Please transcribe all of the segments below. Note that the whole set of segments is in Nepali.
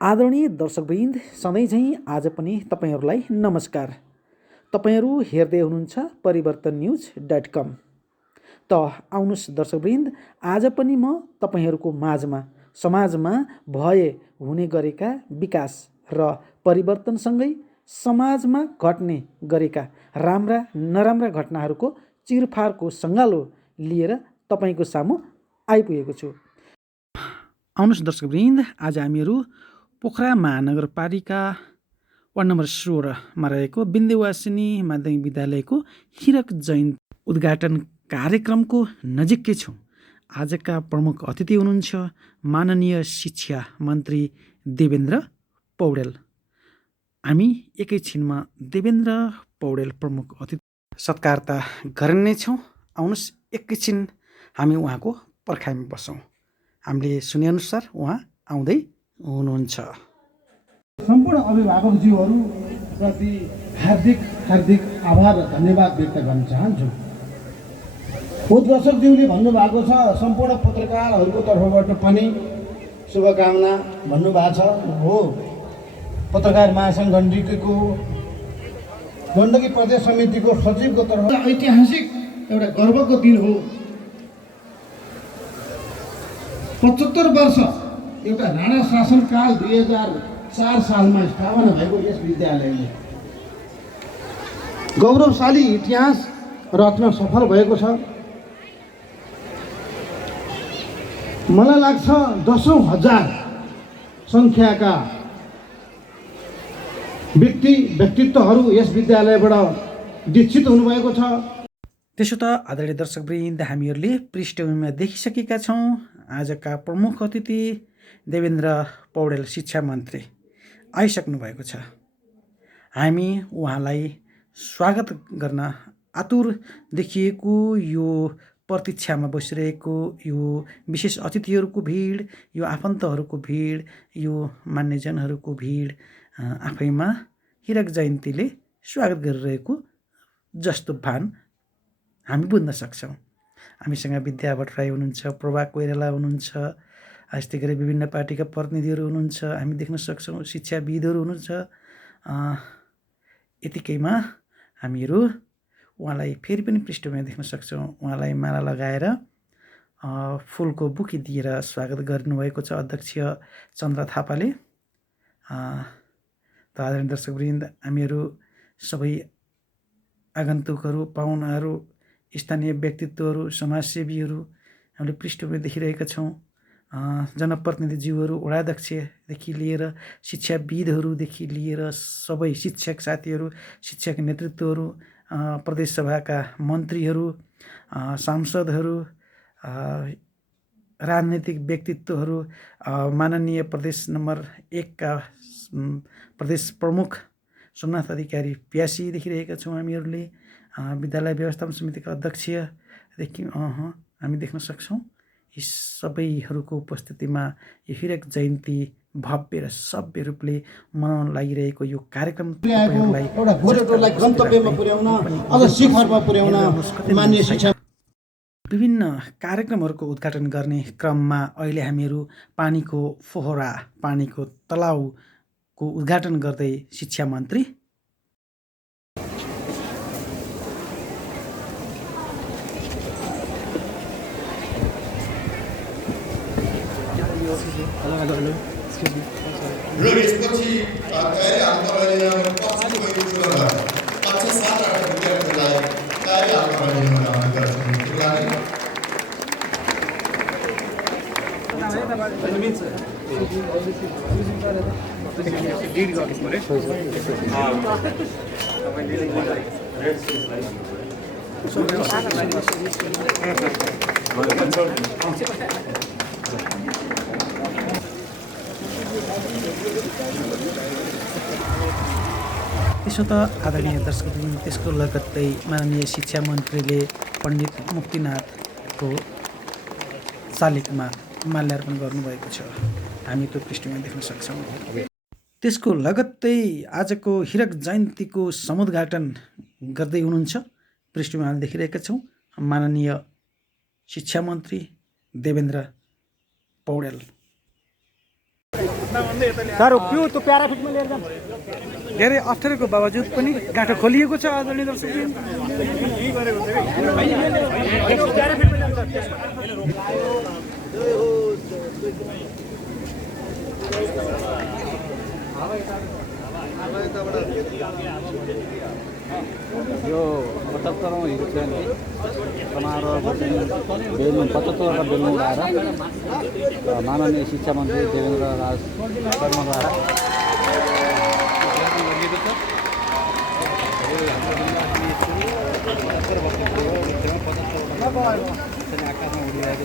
आदरणीय दर्शकवृन्द, सधैँझैँ आज पनि तपाईँहरूलाई नमस्कार। तपाईँहरू हेर्दै हुनुहुन्छ परिवर्तनन्युज.com। त आउनुहोस् दर्शकवृन्द, आज पनि म तपाईँहरूको माझमा समाजमा हुने गरेका विकास र परिवर्तनसँगै समाजमा घट्ने गरेका राम्रा नराम्रा घटनाहरूको चिरफारको सङ्गालो लिएर तपाईँको सामु आइपुगेको छु। आउनुहोस् दर्शकवृन्द, आज हामीहरू पोखरा महानगरपालिका वार्ड नम्बर 16मा रहेको विन्ध्यवासिनी माध्यमिक विद्यालयको हीरक जयन्ती उद्घाटन कार्यक्रमको नजिकै छौँ। आजका प्रमुख अतिथि हुनुहुन्छ माननीय शिक्षा मन्त्री देवेन्द्र पौडेल। हामी एकैछिनमा देवेन्द्र पौडेल प्रमुख अतिथि सत्कार त गर्ने छौँ। आउनुहोस् एकैछिन हामी उहाँको पर्खाइमा बसौँ। हामीले सुनेअनुसार उहाँ आउँदै हुनुहुन्छ। सम्पूर्ण अभिभावकज्यूहरू प्रति हार्दिक आभार र धन्यवाद व्यक्त गर्न चाहन्छु। उद्घोषकज्यूले भन्नुभएको छ, सम्पूर्ण पत्रकारहरूको तर्फबाट पनि शुभकामना भन्नुभएको छ। हो, पत्रकार महासङ्घ गण्डकी प्रदेश समितिको सचिवको तर्फबाट ऐतिहासिक एउटा गर्वको दिन हो। 75 वर्ष एउटा राणा शासनकाल 2004 सालमा स्थापना भएको यस विद्यालयले गौरवशाली इतिहास रच्न सफल भएको छ। मलाई लाग्छ दशौं हजार सङ्ख्याका व्यक्तित्वहरू यस विद्यालयबाट दीक्षित हुनुभएको छ। त्यसो त आदरणीय दर्शकवृन्द, हामीहरूले पृष्ठभूमिमा देखिसकेका छौँ। आजका प्रमुख अतिथि देवेन्द्र पौडेल शिक्षा मन्त्री आइसक्नु भएको छ। हामी उहाँलाई स्वागत गर्न आतुर देखिएको यो प्रतीक्षामा बसिरहेको यो विशेष अतिथिहरूको भिड, यो आफन्तहरूको भिड, यो मान्यजनहरूको भिड आफैमा हीरक जयन्तीले स्वागत गरिरहेको जस्तो भान हामी बुझ्न सक्छौँ। हामीसँग विद्या भट्टराई हुनुहुन्छ, प्रभा कोइराला हुनुहुन्छ, यस्तै गरी विभिन्न पार्टीका प्रतिनिधिहरू हुनुहुन्छ, हामी देख्न सक्छौँ शिक्षाविदहरू हुनुहुन्छ। यतिकैमा हामीहरू उहाँलाई फेरि पनि पृष्ठभूमिमा देख्न सक्छौँ। उहाँलाई माला लगाएर फुलको बुकी दिएर स्वागत गर्नुभएको छ अध्यक्ष चन्द्र थापाले। त आदरणीय दर्शकवृन्द, हामीहरू सबै आगन्तुकहरू, पाहुनाहरू, स्थानीय व्यक्तित्वहरू, समाजसेवीहरू हामीले पृष्ठभूमि देखिरहेका छौँ। जनप्रतिनिधिज्यूहरू, वडाध्यक्षदेखि लिएर शिक्षाविदहरूदेखि लिएर सबै शिक्षक साथीहरू, शिक्षक नेतृत्वहरू, प्रदेशसभाका मन्त्रीहरू, सांसदहरू, राजनीतिक व्यक्तित्वहरू, माननीय प्रदेश नम्बर 1 का प्रदेश प्रमुख सोमनाथ अधिकारी प्यासी देखिरहेका छौँ। हामीहरूले विद्यालय व्यवस्थापन समितिका अध्यक्षदेखि हामी देख्न सक्छौँ। यी सबैहरूको उपस्थितिमा यो हीरक जयन्ती भव्य र सभ्य रूपले मनाउन लागिरहेको यो कार्यक्रम विभिन्न कार्यक्रमहरूको उद्घाटन गर्ने क्रममा अहिले हामीहरू पानीको फोहरा, पानीको तलाउको उद्घाटन गर्दै शिक्षा मन्त्री र यसपछि तयारी हाल्न पछिको युगमा 5-7-8 विद्यार्थीलाई तयारी हाल्न गर्छन्। त्यसो त आदरणीय दर्शकवृन्द, त्यसको लगत्तै माननीय शिक्षा मन्त्रीले पण्डित मुक्तिनाथको शालिगमा माल्यार्पण गर्नुभएको छ। हामी त्यो पृष्ठमा देख्न सक्छौँ। त्यसको लगत्तै आजको हीरक जयन्तीको समुद्घाटन गर्दै हुनुहुन्छ। पृष्ठमा हामी देखिरहेका छौँ माननीय शिक्षा मन्त्री देवेन्द्र पौडेल। सर त्यो प्याराफिटमा लिएर जान्छ। धेरै अप्ठ्यारोको बावजुद पनि गाँठो खोलिएको छ आदरणीय दर्शकवृन्द। यो 75औं हिजो जयन्ती समारोहको चाहिँ बेलुन 75वटा बेलुन उडाएर माननीय शिक्षा मन्त्री देवेन्द्र राज शर्माद्वारा आकाशमा उडिरहेको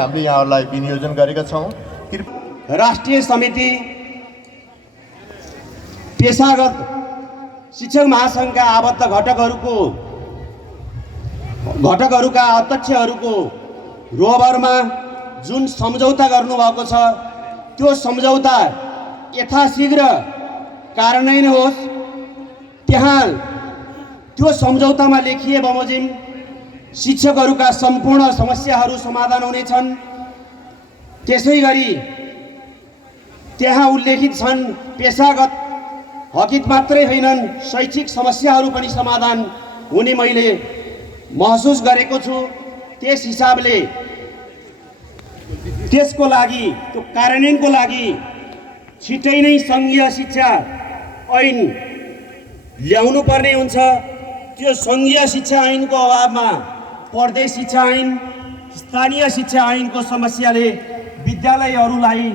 हामीले यहाँहरूलाई विनियोजन गरेका छौँ। राष्ट्रिय समिति पेशागत शिक्षक महासङ्घका आबद्ध घटकहरूका अध्यक्षहरूको रोबरमा जुन सम्झौता गर्नुभएको छ त्यो सम्झौता यथाशीघ्र कार्यान्वयन होस्। त्यहाँ त्यो सम्झौतामा लेखिए बमोजिम शिक्षकहरूका सम्पूर्ण समस्याहरू समाधान हुनेछन्। त्यसैगरी त्यहाँ उल्लेखित छन् पेशागत हकित मात्रै होइनन् शैक्षिक समस्याहरू पनि समाधान हुने मैले महसुस गरेको छु। त्यस हिसाबले त्यसको लागि त्यो कार्यान्वयनको लागि छिटै नै सङ्घीय शिक्षा ऐन ल्याउनु पर्ने हुन्छ। त्यो सङ्घीय शिक्षा ऐनको अभावमा प्रदेश शिक्षा ऐन स्थानीय शिक्षा ऐनको समस्याले विद्यालयहरूलाई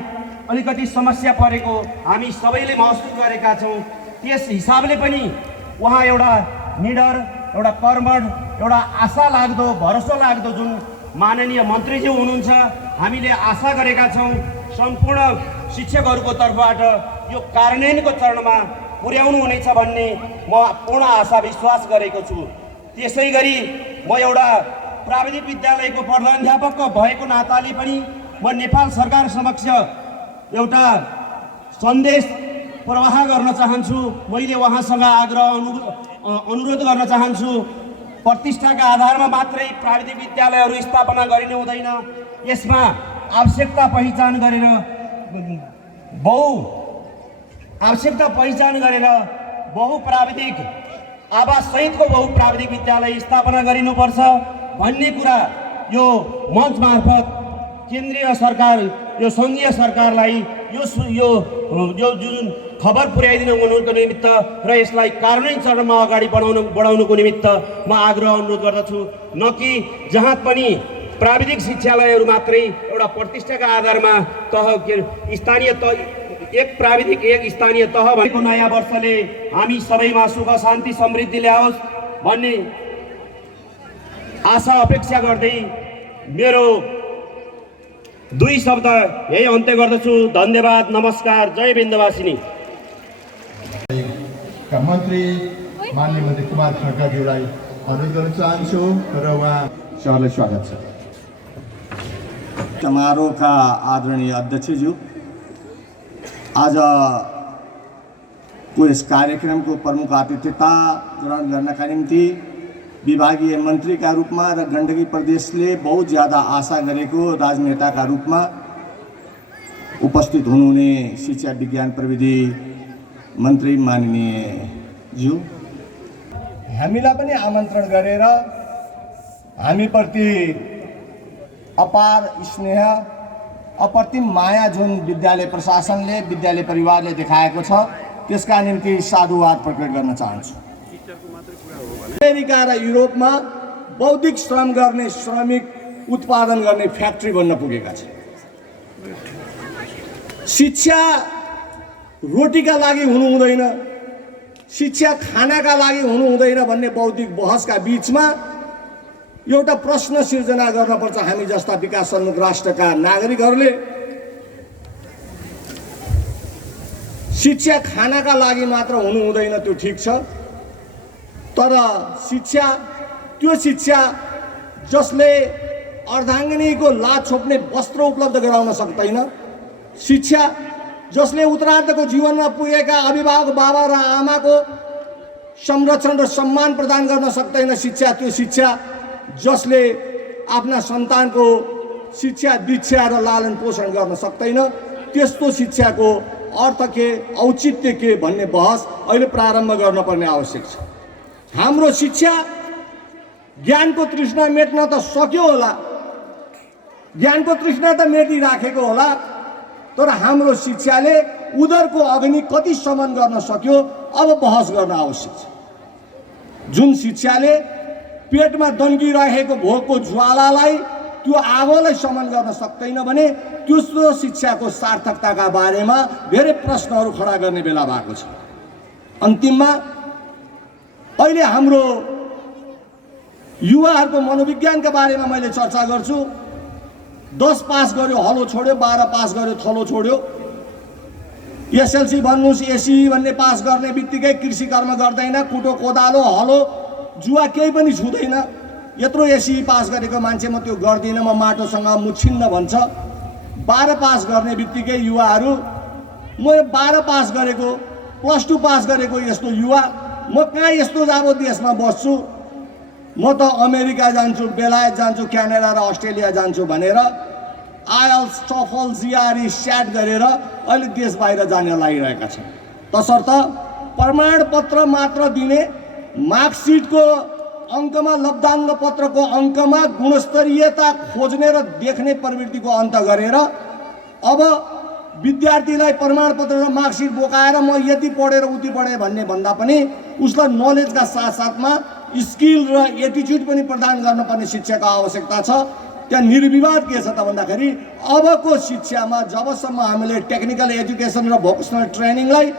अलिकति समस्या परेको हामी सबैले महसुस गरेका छौँ। त्यस हिसाबले पनि उहाँ एउटा निडर, एउटा कर्मठ, एउटा आशा लाग्दो, भरोसा लाग्दो जुन माननीय मन्त्रीज्यू हुनुहुन्छ, हामीले आशा गरेका छौँ सम्पूर्ण शिक्षकहरूको तर्फबाट यो कार्यान्वयनको चरणमा पुर्याउनु हुनेछ भन्ने म पूर्ण आशा विश्वास गरेको छु। त्यसै गरी म एउटा प्राविधिक विद्यालयको प्रधानाध्यापक भएको नाताले पनि म नेपाल सरकार समक्ष एउटा सन्देश प्रवाह गर्न चाहन्छु। मैले उहाँसँग अनुरोध गर्न चाहन्छु, प्रतिष्ठाका आधारमा मात्रै प्राविधिक विद्यालयहरू स्थापना गरिनु हुँदैन। यसमा आवश्यकता पहिचान गरेर बहुप्राविधिक आवाससहितको बहुप्राविधिक विद्यालय स्थापना गरिनुपर्छ भन्ने कुरा यो मञ्च मार्फत केन्द्रीय सरकार, यो सङ्घीय सरकारलाई यो जुन खबर पुर्याइदिनुको निमित्त र यसलाई कार्यान्वयन चरणमा अगाडि बढाउनुको निमित्त म आग्रह अनुरोध गर्दछु। न कि जहाँ पनि प्राविधिक शिक्षालयहरू मात्रै एउटा प्रतिष्ठाका आधारमा एक प्राविधिक एक स्थानीय तह भएको नयाँ वर्षले हामी सबैमा सुख शान्ति समृद्धि ल्याओस् भन्ने आशा अपेक्षा गर्दै मेरो 2 शब्द यही अन्त्य गर्दछु। धन्यवाद, नमस्कार, जय विन्ध्यवासिनी। मन्त्री माननीय मन्त्री कुमार खड्काज्यूलाई अनुरोध गर्न चाहन्छु र उहाँ सरलाई स्वागत छ। समारोहका आदरणीय अध्यक्षज्यू, आजको यस कार्यक्रमको प्रमुख आतिथ्यता ग्रहण गर्नका निम्ति विभागीय मन्त्रीका रूपमा र गण्डकी प्रदेशले बहुत ज्यादा आशा गरेको राजनेताका रूपमा उपस्थित हुनुहुने शिक्षा विज्ञान प्रविधि मन्त्री माननीय ज्यू, हामीलाई पनि आमन्त्रण गरेर हामीप्रति अपार स्नेह, अप्रतिम माया जुन विद्यालय प्रशासनले, विद्यालय परिवारले देखाएको छ, त्यसका निम्ति साधुवाद प्रकट गर्न चाहन्छु। अमेरिका र युरोपमा बौद्धिक श्रम गर्ने, श्रमिक उत्पादन गर्ने फ्याक्ट्री बन्न पुगेका छन्। शिक्षा रोटीका लागि हुनु हुँदैन, शिक्षा खानाका लागि हुनु हुँदैन भन्ने बौद्धिक बहसका बीचमा एउटा प्रश्न सिर्जना गर्नुपर्छ। हामी जस्ता विकासोन्मुख राष्ट्रका नागरिकहरूले शिक्षा खानाका लागि मात्र हुनु हुँदैन, त्यो ठिक छ, तर शिक्षा, त्यो शिक्षा जसले अर्धाङ्गिनीको लाज छोप्ने वस्त्र उपलब्ध गराउन सक्दैन, शिक्षा जसले उत्तरार्धको जीवनमा पुगेका अभिभावक बाबा र आमाको संरक्षण र सम्मान प्रदान गर्न सक्दैन, शिक्षा त्यो शिक्षा जसले आफ्ना सन्तानको शिक्षा दीक्षा र लालन पोषण गर्न सक्दैन, त्यस्तो शिक्षाको अर्थ के, औचित्य के भन्ने बहस अहिले प्रारम्भ गर्नुपर्ने आवश्यक छ। हाम्रो शिक्षा ज्ञानको तृष्णा मेट्न त सक्यो होला, ज्ञानको तृष्णा त मेटिराखेको होला, तर हाम्रो शिक्षाले उदरको अग्नि कति शमन गर्न सक्यो अब बहस गर्न आवश्यक छ। जुन शिक्षाले पेटमा दन्किरहेको भोकको ज्वालालाई, त्यो आगोलाई शमन गर्न सक्दैन भने त्यस्तो शिक्षाको सार्थकताका बारेमा धेरै प्रश्नहरू खडा गर्ने बेला भएको छ। अन्तिममा अहिले हाम्रो युवाहरूको मनोविज्ञानका बारेमा मैले चर्चा गर्छु। 10 पास गर्यो हलो छोड्यो, 12 पास गर्यो थलो छोड्यो, एसएलसी भन्नुहोस्, एसी भन्ने पास गर्ने बित्तिकै कृषि कर्म गर्दैन, कुटो कोदालो हलो जुवा केही पनि छुँदैन। यत्रो एसी पास गरेको मान्छे म त्यो गर्दिनँ, म माटोसँग मुछिन्न भन्छ। 12 पास गर्ने बित्तिकै युवाहरू, म 12 पास गरेको, +2 पास गरेको यस्तो युवा, म कहाँ यस्तो जाबो देशमा बस्छु, म त अमेरिका जान्छु, बेलायत जान्छु, क्यानाडा र अस्ट्रेलिया जान्छु भनेर आइएल्स, टफल, जिआरई, स्याट गरेर अहिले देश बाहिर जान लागिरहेका छन्। तसर्थ प्रमाणपत्र मात्र दिने, मार्कसिटको अङ्कमा, लब्धाङ्ग पत्रको अङ्कमा गुणस्तरीयता खोज्ने र देख्ने प्रवृत्तिको अन्त गरेर अब विद्यार्थीलाई प्रमाणपत्र र मार्कसिट बोकाएर म यति पढेर उति पढेँ भन्ने भन्दा पनि उसलाई नलेजका साथसाथमा स्किल र एटिच्युड पनि प्रदान गर्नुपर्ने शिक्षाको आवश्यकता छ। त्यहाँ निर्विवाद के छ त भन्दाखेरि अबको शिक्षामा जबसम्म हामीले टेक्निकल एजुकेसन र भोकेसनल ट्रेनिङलाई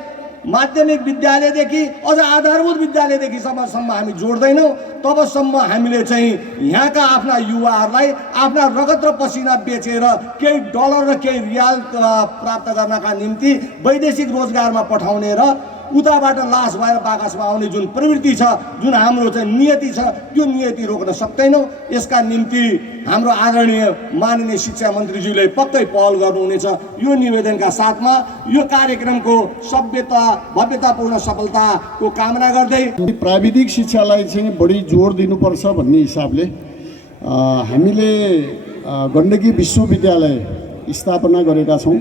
माध्यमिक विद्यालयदेखि अझ आधारभूत विद्यालयदेखि सम्म हामी जोड्दैनौँ तबसम्म हामीले चाहिँ यहाँका आफ्ना युवाहरूलाई आफ्ना रगत र पसिना बेचेर केही डलर र केही रियाल प्राप्त गर्नका निम्ति वैदेशिक रोजगारमा पठाउने र उताबाट लास भएर बाकसमा आउने जुन प्रवृत्ति छ, जुन हाम्रो चाहिँ नियति छ, त्यो नियति रोक्न सक्दैनौँ। यसका निम्ति हाम्रो आदरणीय माननीय शिक्षा मन्त्रीज्यूले पक्कै पहल गर्नुहुनेछ। यो निवेदनका साथमा यो कार्यक्रमको सभ्यता भव्यतापूर्ण सफलताको कामना गर्दै प्राविधिक शिक्षालाई चाहिँ बढी जोड दिनुपर्छ भन्ने हिसाबले हामीले गण्डकी विश्वविद्यालय स्थापना गरेका छौँ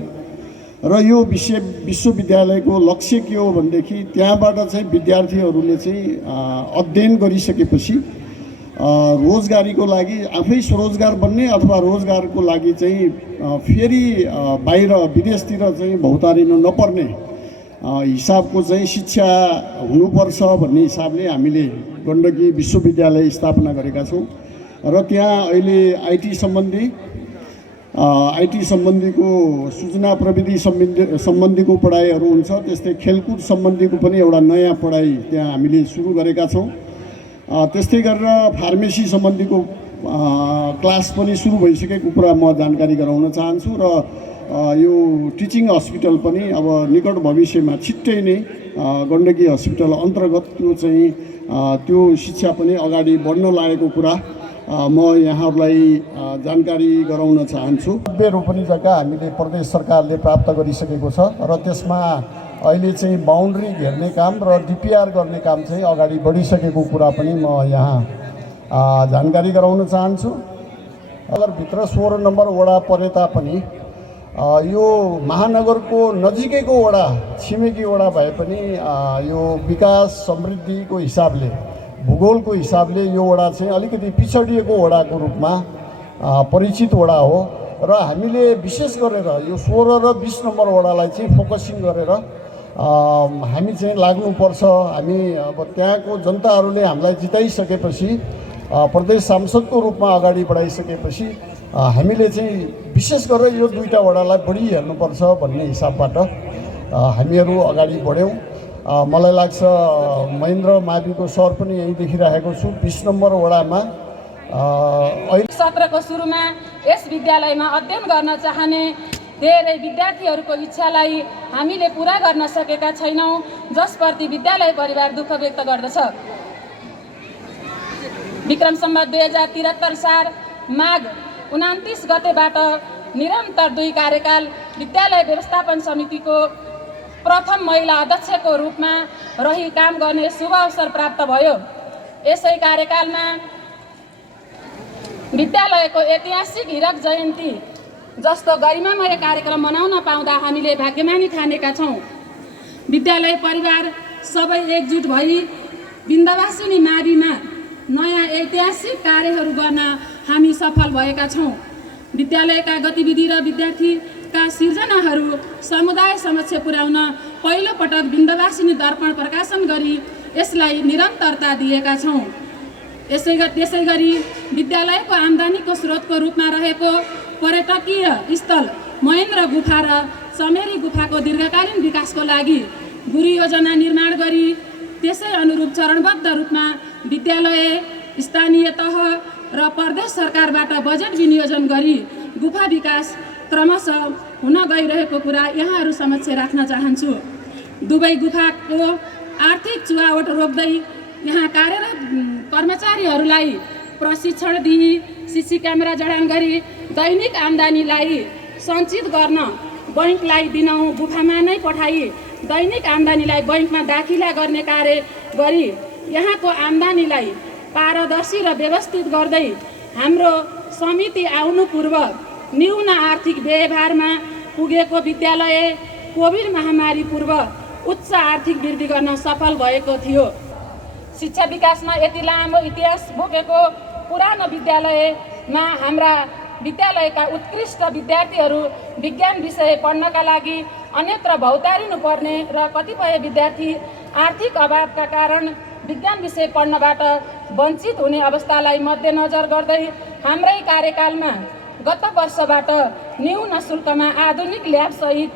र यो विश्वविद्यालयको लक्ष्य के हो भनेदेखि त्यहाँबाट चाहिँ विद्यार्थीहरूले चाहिँ अध्ययन गरिसकेपछि रोजगारीको लागि आफै स्वरोजगार बन्ने अथवा रोजगारको लागि चाहिँ फेरि बाहिर विदेशतिर चाहिँ भौतारिनु नपर्ने हिसाबको चाहिँ शिक्षा हुनुपर्छ भन्ने हिसाबले हामीले गण्डकी विश्वविद्यालय स्थापना गरेका छौँ र त्यहाँ अहिले आइटी सम्बन्धीको सूचना प्रविधि सम्बन्धीको पढाइहरू हुन्छ। त्यस्तै खेलकुद सम्बन्धीको पनि एउटा नयाँ पढाइ त्यहाँ हामीले सुरु गरेका छौँ। त्यस्तै गरेर फार्मेसी सम्बन्धीको क्लास पनि सुरु भइसकेको कुरा म जानकारी गराउन चाहन्छु र यो टिचिङ हस्पिटल पनि अब निकट भविष्यमा छिट्टै नै गण्डकी हस्पिटल अन्तर्गत त्यो शिक्षा पनि अगाडि बढ्न लागेको कुरा म यहाँहरूलाई जानकारी गराउन चाहन्छु। 90 रोपनी जग्गा हामीले प्रदेश सरकारले प्राप्त गरिसकेको छ र त्यसमा अहिले चाहिँ बाउन्ड्री घेर्ने काम र डिपिआर गर्ने काम चाहिँ अगाडि बढिसकेको कुरा पनि म यहाँ जानकारी गराउन चाहन्छु। अगर भित्र 16 नम्बर वडा परे तापनि यो महानगरको नजिकैको वडा छिमेकी वडा भए पनि यो विकास समृद्धिको हिसाबले भूगोलको हिसाबले यो वडा चाहिँ अलिकति पिछडिएको वडाको रूपमा परिचित वडा हो र हामीले विशेष गरेर यो 16 र 20 नम्बर वडालाई चाहिँ फोकसिङ गरेर हामी चाहिँ लाग्नुपर्छ। हामी अब त्यहाँको जनताहरूले हामीलाई जिताइसकेपछि प्रदेश सांसदको रूपमा अगाडि बढाइसकेपछि हामीले चाहिँ विशेष गरेर यो दुईटा वडालाई बढी हेर्नुपर्छ भन्ने हिसाबबाट हामीहरू अगाडि बढ्यौँ। मलाई लाग्छ महेन्द्र माविको सर पनि यहीँ देखिरहेको छु। 20 नम्बर वडामा अहिले सत्रको सुरुमा यस विद्यालयमा अध्ययन गर्न चाहने धेरै विद्यार्थीहरूको इच्छालाई हामीले पुरा गर्न सकेका छैनौँ, जसप्रति विद्यालय परिवार दुःख व्यक्त गर्दछ। विक्रम सम्वत 2073 साल माघ 29 गतेबाट निरन्तर 2 कार्यकाल विद्यालय व्यवस्थापन समितिको प्रथम महिला अध्यक्षको रूपमा रही काम गर्ने शुभ अवसर प्राप्त भयो। यसै कार्यकालमा विद्यालयको ऐतिहासिक हीरक जयन्ती जस्तो गरिमामय कार्यक्रम मनाउन पाउँदा हामीले भाग्यमानी ठानेका छौँ। विद्यालय परिवार सबै एकजुट भई विन्ध्यवासिनी माविमा नयाँ ऐतिहासिक कार्यहरू गर्न हामी सफल भएका छौँ। विद्यालयका गतिविधि र विद्यार्थीका सिर्जनाहरू समुदाय समक्ष पुर्याउन पहिलो पटक विन्ध्यवासिनी दर्पण प्रकाशन गरी यसलाई निरन्तरता दिएका छौँ। त्यसै गरी विद्यालयको आम्दानीको स्रोतको रूपमा रहेको पर्यटकीय स्थल महेन्द्र गुफा र चमेरी गुफाको दीर्घकालीन विकासको लागि गुरु योजना निर्माण गरी त्यसै अनुरूप चरणबद्ध रूपमा विद्यालय स्थानीय तह र प्रदेश सरकारबाट बजेट विनियोजन गरी गुफा विकास क्रमशः हुन गइरहेको कुरा यहाँहरू समक्ष राख्न चाहन्छु। दुवै गुफाको आर्थिक चुहावट रोक्दै यहाँ कार्यरत कर्मचारीहरूलाई प्रशिक्षण दिई सीसी क्यामेरा जडान गरी दैनिक आम्दानीलाई सञ्चित गर्न बैंकलाई दिनौँ गुफामा नै पठाई दैनिक आम्दानीलाई बैंकमा दाखिला गर्ने कार्य गरी यहाँको आम्दानीलाई पारदर्शी र व्यवस्थित गर्दै हाम्रो समिति आउनु पूर्व न्यून आर्थिक व्यवहारमा पुगेको विद्यालय कोभिड महामारी पूर्व उच्च आर्थिक वृद्धि गर्न सफल भएको थियो। शिक्षा विकासमा यति लामो इतिहास बोकेको पुरानो विद्यालयमा हाम्रा विद्यालयका उत्कृष्ट विद्यार्थीहरू विज्ञान विषय पढ्नका लागि अन्यत्र भौतारिनु पर्ने र कतिपय विद्यार्थी आर्थिक अभावका कारण विज्ञान विषय पढ्नबाट वञ्चित हुने अवस्थालाई मध्यनजर गर्दै हाम्रै कार्यकालमा गत वर्षबाट न्यून शुल्कमा आधुनिक ल्याबसहित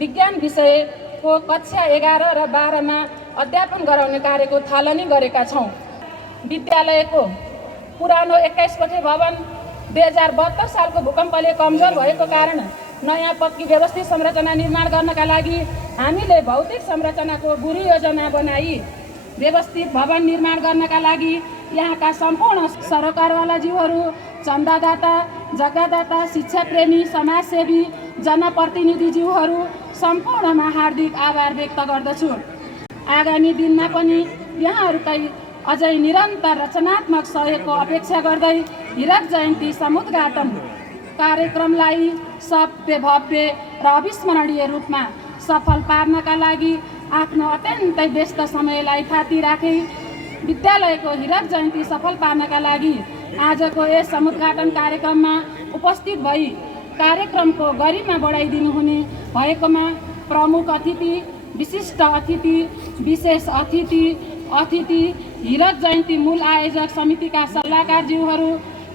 विज्ञान विषयको कक्षा 11 र 12मा अध्यापन गराउने कार्यको थालनी गरेका छौँ। विद्यालयको पुरानो 21 कोठे भवन 2072 सालको भूकम्पले कमजोर भएको कारण नयाँ पक्की व्यवस्थित संरचना निर्माण गर्नका लागि हामीले भौतिक संरचनाको गुरु योजना बनाई व्यवस्थित भवन निर्माण गर्नका लागि यहाँका सम्पूर्ण सरकारवाला जीवहरू, चन्दादाता, जग्गादाता, शिक्षाप्रेमी, समाजसेवी, जनप्रतिनिधिज्यूहरू सम्पूर्णमा हार्दिक आभार व्यक्त गर्दछु। आगामी दिनमा पनि यहाँहरूकै अझै निरन्तर रचनात्मक सहयोगको अपेक्षा गर्दै हीरक जयन्ती समुद्घाटन कार्यक्रमलाई सभ्य, भव्य र अविस्मरणीय रूपमा सफल पार्नका लागि आफ्नो अत्यन्तै व्यस्त समयलाई थाती राखी विद्यालयको हीरक जयन्ती सफल पार्नका लागि आजको यस समुद्घाटन कार्यक्रममा उपस्थित भई कार्यक्रमको गरिमा बढाइदिनु हुने भएकोमा प्रमुख अतिथि, विशिष्ट अतिथि, विशेष अतिथि, हीरक जयन्ती मूल आयोजक समितिका सल्लाहकारज्यूहरू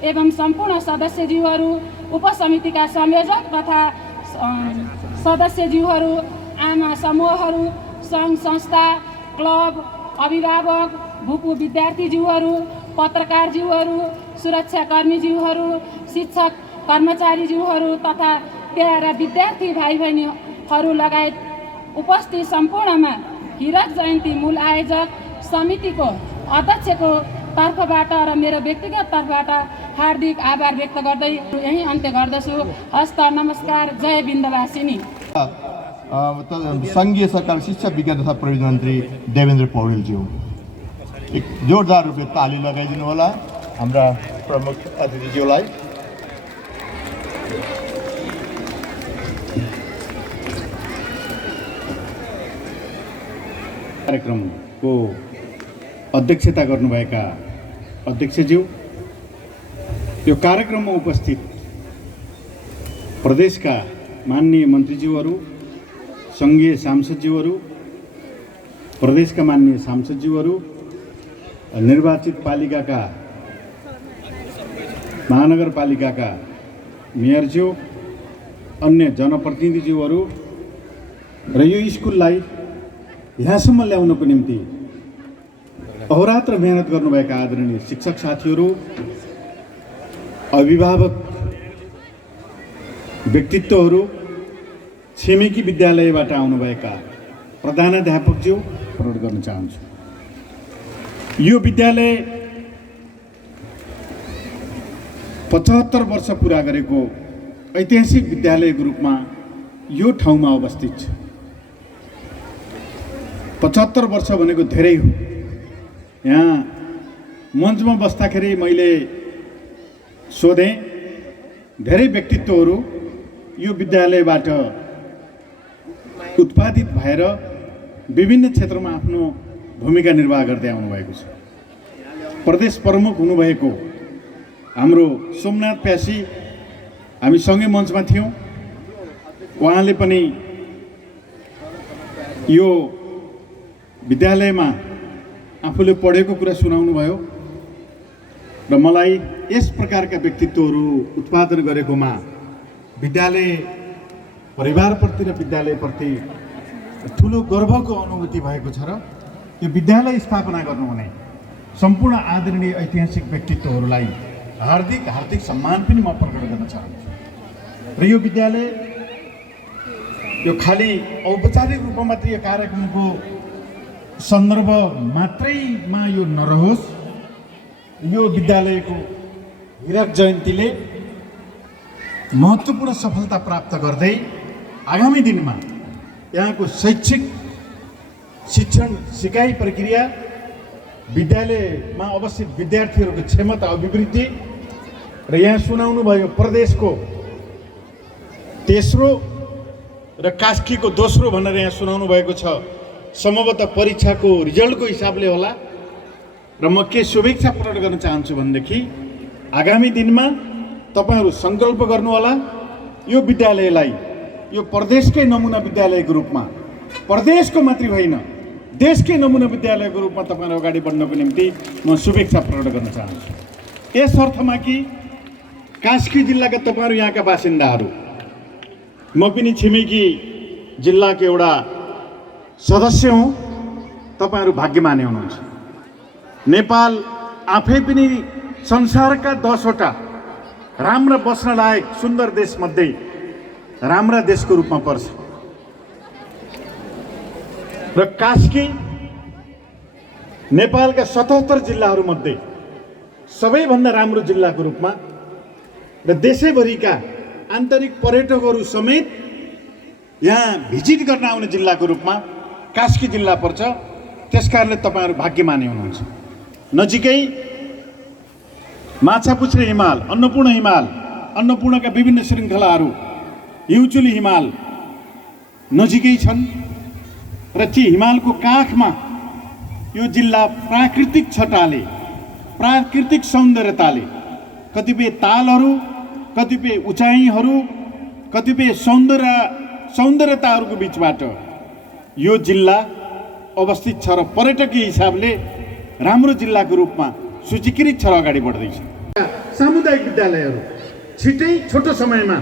एवं सम्पूर्ण सदस्यज्यूहरू, उपसमितिका संयोजक तथा सदस्यज्यूहरू, आमा समूहहरू, सङ्घ संस्था, क्लब, अभिभावक, भूपू विद्यार्थीज्यूहरू, पत्रकारज्यूहरू, सुरक्षाकर्मीज्यूहरू, शिक्षक कर्मचारीज्यूहरू तथा प्यारा विद्यार्थी भाइ बहिनीहरू लगायत उपस्थित सम्पूर्णमा हीरक जयन्ती मूल आयोजक समितिको अध्यक्षको तर्फबाट र मेरो व्यक्तिगत तर्फबाट हार्दिक आभार व्यक्त गर्दै यही अन्त्य गर्दछु। हस्त नमस्कार। जय बिन्दवासिनी। सङ्घीय सरकार शिक्षा विज्ञान तथा प्रविधि मन्त्री देवेन्द्र पौडेलज्यू, एक जोरदार रूपले ताली लगाइदिनु होला हाम्रा प्रमुख अतिथिज्यूलाई। कार्यक्रमको अध्यक्षता गर्नुभएका अध्यक्षज्यू, यो कार्यक्रममा उपस्थित प्रदेशका माननीय मन्त्रीज्यूहरू, सङ्घीय सांसदज्यूहरू, प्रदेशका माननीय सांसदज्यूहरू, निर्वाचित पालिकाका महानगरपालिकाका मेयरज्यू, अन्य जनप्रतिनिधिज्यूहरू र यो स्कुललाई यहाँसम्म ल्याउनको निम्ति अहोरात्र मेहनत गर्नुभएका आदरणीय शिक्षक साथीहरू, अभिभावक व्यक्तित्वहरू, छिमेकी विद्यालयबाट आउनुभएका प्रधानाध्यापकज्यू प्रकट गर्न चाहन्छु। यो विद्यालय 75 वर्ष पुरा गरेको ऐतिहासिक विद्यालयको रूपमा यो ठाउँमा अवस्थित छ। 75 वर्ष भनेको धेरै हो। यहाँ मञ्चमा बस्दाखेरि मैले सोधेँ, धेरै व्यक्तित्वहरू यो विद्यालयबाट उत्पादित भएर विभिन्न क्षेत्रमा आफ्नो भूमिका निर्वाह गर्दै आउनुभएको छ। प्रदेश प्रमुख हुनुभएको हाम्रो सोमनाथ प्यासी हामी सँगै मञ्चमा थियौँ। उहाँले पनि यो विद्यालयमा आफूले पढेको कुरा सुनाउनु भयो र मलाई यस प्रकारका व्यक्तित्वहरू उत्पादन गरेकोमा विद्यालय परिवारप्रति र विद्यालयप्रति ठुलो गर्वको अनुभूति भएको छ र यो विद्यालय स्थापना गर्नुहुने सम्पूर्ण आदरणीय ऐतिहासिक व्यक्तित्वहरूलाई हार्दिक सम्मान पनि म प्रकट गर्न चाहन्छु। र यो विद्यालय यो खालि औपचारिक रूपमा मात्रै यो कार्यक्रमको सन्दर्भ मात्रैमा यो नरहोस्। यो विद्यालयको हीरक जयन्तीले महत्त्वपूर्ण सफलता प्राप्त गर्दै आगामी दिनमा यहाँको शैक्षिक शिक्षण सिकाइ प्रक्रिया, विद्यालयमा अवस्थित विद्यार्थीहरूको क्षमता अभिवृद्धि र यहाँ सुनाउनु भयो प्रदेशको तेस्रो र कास्कीको दोस्रो भनेर यहाँ सुनाउनु भएको छ। सम्भवतः परीक्षाको रिजल्टको हिसाबले होला र म के शुभेच्छा प्रकट गर्न चाहन्छु भनेदेखि आगामी दिनमा तपाईहरू सङ्कल्प गर्नुहोला यो विद्यालयलाई यो प्रदेशकै नमुना विद्यालयको रूपमा, प्रदेशको मात्रै होइन देशकै नमुना विद्यालयको रूपमा तपाईँहरू अगाडि बढ्नको निम्ति म शुभेच्छा प्रकट गर्न चाहन्छु। यस अर्थमा कि कास्की जिल्लाका तपाईँहरू यहाँका बासिन्दाहरू, म पनि छिमेकी जिल्लाको एउटा सदस्य हुँ, तपाईँहरू भाग्यमानी हुनुहुन्छ। नेपाल आफै पनि संसारका 10वटा राम्रा बस्न लायक सुन्दर देशमध्ये राम्रा देशको रूपमा पर्छ र कास्की नेपालका 77 जिल्लाहरूमध्ये सबैभन्दा राम्रो जिल्लाको रूपमा र देशैभरिका आन्तरिक पर्यटकहरू समेत यहाँ भिजिट गर्न आउने जिल्लाको रूपमा कास्की जिल्ला पर्छ। त्यसकारणले तपाईँहरू भाग्यमानी हुनुहुन्छ। नजिकै माछापुच्छ्रे हिमाल, अन्नपूर्णका विभिन्न श्रृङ्खलाहरू, हिउँचुली हिमाल नजिकै छन् र ती हिमालको काखमा यो जिल्ला प्राकृतिक छटाले, प्राकृतिक सौन्दर्यताले, कतिपय तालहरू, कतिपय उचाइहरू, कतिपय सौन्दर्यताहरूको बिचबाट यो जिल्ला अवस्थित छ र पर्यटकीय हिसाबले राम्रो जिल्लाको रूपमा सूचीकृत छ र अगाडि बढ्दैछ। सामुदायिक विद्यालयहरू छिटै छोटो समयमा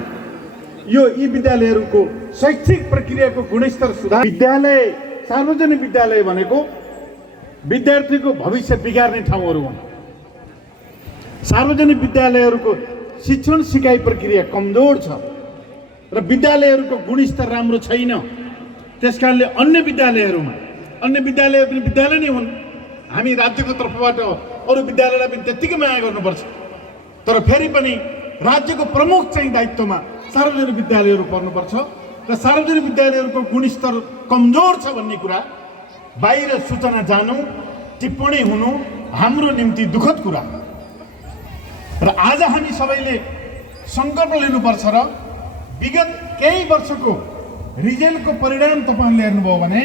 यी विद्यालयहरूको शैक्षिक प्रक्रियाको गुणस्तर सुधार। विद्यालय, सार्वजनिक विद्यालय भनेको विद्यार्थीको भविष्य बिगार्ने ठाउँहरू हुन्। सार्वजनिक विद्यालयहरूको शिक्षण सिकाइ प्रक्रिया कमजोर छ र विद्यालयहरूको गुणस्तर राम्रो छैन। त्यसकारणले अन्य विद्यालय पनि विद्यालय नै हुन्। हामी राज्यको तर्फबाट अरू विद्यालयलाई पनि त्यत्तिकै माया गर्नुपर्छ, तर फेरि पनि राज्यको प्रमुख चाहिँ दायित्वमा सार्वजनिक विद्यालयहरू पर्नुपर्छ र सार्वजनिक विद्यालयहरूको गुणस्तर कमजोर छ भन्ने कुरा बाहिर सूचना जानु, टिप्पणी हुनु हाम्रो निम्ति दुःखद कुरा र आज हामी सबैले सङ्कल्प लिनुपर्छ र विगत केही वर्षको रिजल्टको परिणाम तपाईँहरूले हेर्नुभयो भने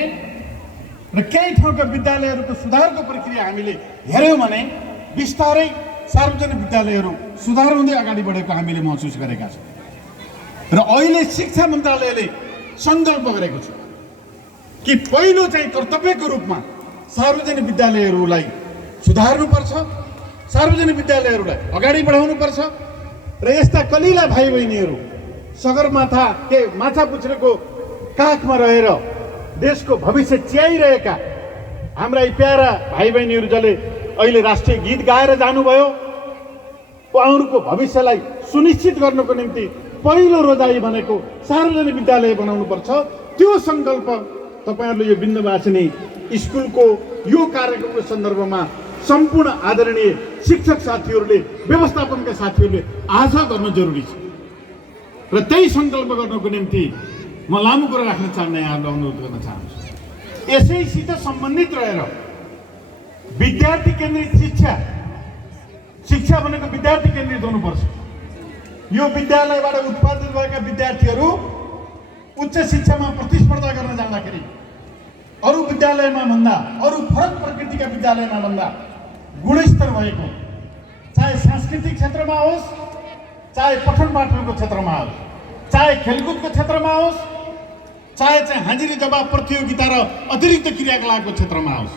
र केही ठाउँका विद्यालयहरूको सुधारको प्रक्रिया हामीले हेऱ्यौँ भने बिस्तारै सार्वजनिक विद्यालयहरू सुधार हुँदै अगाडि बढेको हामीले महसुस गरेका छौँ र अहिले शिक्षा मन्त्रालयले सङ्कल्प गरेको छ कि पहिलो चाहिँ कर्तव्यको रूपमा सार्वजनिक विद्यालयहरूलाई सुधार्नुपर्छ, सार्वजनिक विद्यालयहरूलाई अगाडि बढाउनुपर्छ र यस्ता कलिला भाइ बहिनीहरू सगरमाथा माछापुच्छ्रेको काखमा रहेर देशको भविष्य च्याइरहेका हाम्रा यी प्यारा भाइ बहिनीहरू जसले अहिले राष्ट्रिय गीत गाएर जानुभयो, उहाँहरूको भविष्यलाई सुनिश्चित गर्नको निम्ति पहिलो रोजाइ भनेको सार्वजनिक विद्यालय बनाउनुपर्छ। त्यो सङ्कल्प तपाईँहरूले यो बिन्दुवासिनी स्कुलको यो कार्यक्रमको सन्दर्भमा सम्पूर्ण आदरणीय शिक्षक साथीहरूले, व्यवस्थापनका साथीहरूले आशा गर्न जरुरी छ र त्यही सङ्कल्प गर्नको निम्ति म लामो कुरा राख्न चाहन्न, यहाँहरूलाई अनुरोध गर्न चाहन्छु। यसैसित सम्बन्धित रहेर विद्यार्थी केन्द्रित शिक्षा भनेको विद्यार्थी केन्द्रित हुनुपर्छ। यो विद्यालयबाट उत्पादित भएका विद्यार्थीहरू उच्च शिक्षामा प्रतिस्पर्धा गर्न जाँदाखेरि अरू विद्यालयमा भन्दा, अरू फरक प्रकृतिका विद्यालयमा भन्दा गुणस्तर भएको, चाहे सांस्कृतिक क्षेत्रमा होस्, चाहे पठन पाठनको क्षेत्रमा होस्, चाहे खेलकुदको क्षेत्रमा होस्, चाहे चाहिँ हाजिरी जवाब प्रतियोगिता र अतिरिक्त क्रियाकलापको क्षेत्रमा होस्,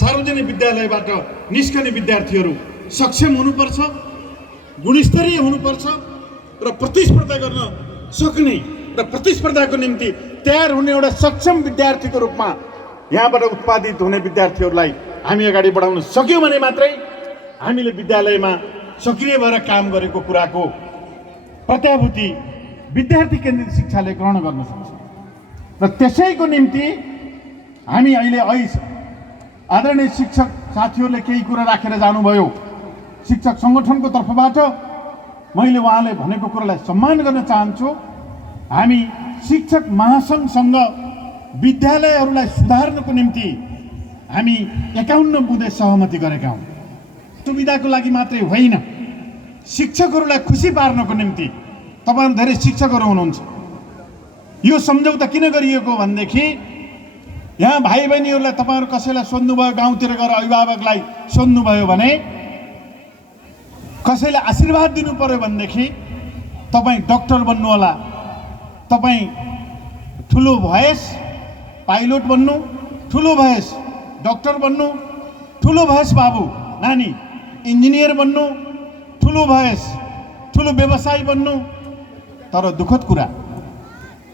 सार्वजनिक विद्यालयबाट निस्कने विद्यार्थीहरू सक्षम हुनुपर्छ, गुणस्तरीय हुनुपर्छ र प्रतिस्पर्धा गर्न सक्ने र प्रतिस्पर्धाको निम्ति तयार हुने एउटा सक्षम विद्यार्थीको रूपमा यहाँबाट उत्पादित हुने विद्यार्थीहरूलाई हामी अगाडि बढाउन सक्यौँ भने मात्रै हामीले विद्यालयमा सक्रिय भएर काम गरेको कुराको प्रत्याभूति विद्यार्थी केन्द्रित शिक्षाले ग्रहण गर्न सक्छ र त्यसैको निम्ति हामी अहिले आदरणीय शिक्षक साथीहरूले केही कुरा राखेर जानुभयो। शिक्षक सङ्गठनको तर्फबाट मैले उहाँले भनेको कुरालाई सम्मान गर्न चाहन्छु। हामी शिक्षक महासङ्घसँग विद्यालयहरूलाई सुधार्नको निम्ति हामी 51 बुँदे सहमति गरेका हौँ। सुविधाको लागि मात्रै होइन, शिक्षकहरूलाई खुसी पार्नको निम्ति। तपाईँहरू धेरै शिक्षकहरू हुनुहुन्छ। यो सम्झौता किन गरिएको भनेदेखि यहाँ भाइ बहिनीहरूलाई तपाईँहरू कसैलाई सोध्नुभयो, गाउँतिर गएर अभिभावकलाई सोध्नुभयो भने कसैले आशीर्वाद दिनु पर्यो भनेदेखि तपाईँ डक्टर बन्नुहोला, तपाईँ ठुलो भएस पाइलट बन्नु, ठुलो भएस डक्टर बन्नु, ठुलो भएस बाबु नानी इन्जिनियर बन्नु, ठुलो भएस ठुलो व्यवसायी बन्नु। तर दुःखद कुरा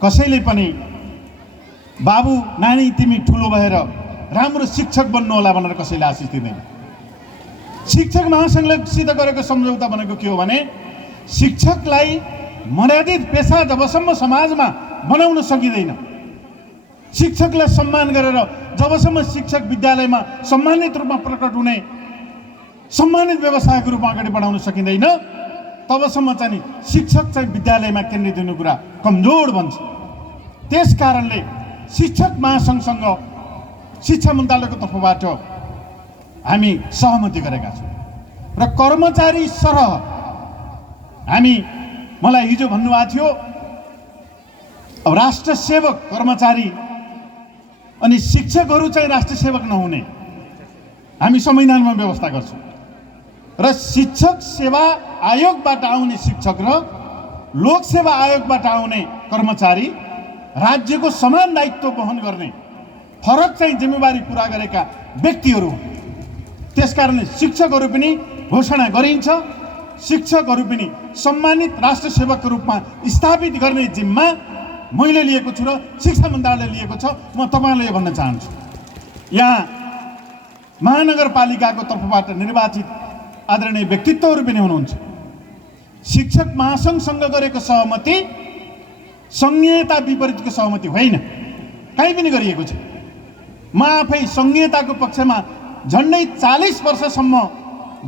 कसैले पनि बाबु नानी तिमी ठुलो भएर राम्रो शिक्षक बन्नु होला भनेर कसैले आशिष दिँदैन। शिक्षक महासङ्घसित गरेको सम्झौता भनेको के हो भने शिक्षकलाई मर्यादित पेसा जबसम्म समाजमा बनाउन सकिँदैन, शिक्षकलाई सम्मान गरेर जबसम्म शिक्षक विद्यालयमा सम्मानित रूपमा प्रकट हुने सम्मानित व्यवसायको रूपमा अगाडि बढाउन सकिँदैन, तबसम्म चाहिँ शिक्षक चाहिँ विद्यालयमा केन्द्रित हुने कुरा कमजोर बन्छ। त्यस कारणले शिक्षक महासङ्घसँग शिक्षा मन्त्रालयको तर्फबाट हामी सहमति गरेका छौँ र कर्मचारी सरह मलाई हिजो भन्नुभएको थियो अब राष्ट्र सेवक कर्मचारी अनि शिक्षकहरू चाहिँ राष्ट्र सेवक नहुने हामी संविधानमा व्यवस्था गर्छौँ र शिक्षक सेवा आयोगबाट आउने शिक्षक र लोक सेवा आयोगबाट आउने कर्मचारी राज्यको समान दायित्व वहन गर्ने फरक चाहिँ जिम्मेवारी पुरा गरेका व्यक्तिहरू हुन्। त्यसकारणले शिक्षकहरू पनि घोषणा गरिन्छ, शिक्षकहरू पनि सम्मानित राष्ट्र सेवकको रूपमा स्थापित गर्ने जिम्मा मैले लिएको छु र शिक्षा मन्त्रालयले लिएको छ। म तपाईँलाई यो भन्न चाहन्छु, यहाँ महानगरपालिकाको तर्फबाट निर्वाचित आदरणीय व्यक्तित्वहरू पनि हुनुहुन्छ। शिक्षक महासङ्घसँग गरेको सहमति सङ्घीयता विपरीतको सहमति होइन, कहीँ पनि गरिएको छ। म आफै सङ्घीयताको पक्षमा झन्डै 40 वर्षसम्म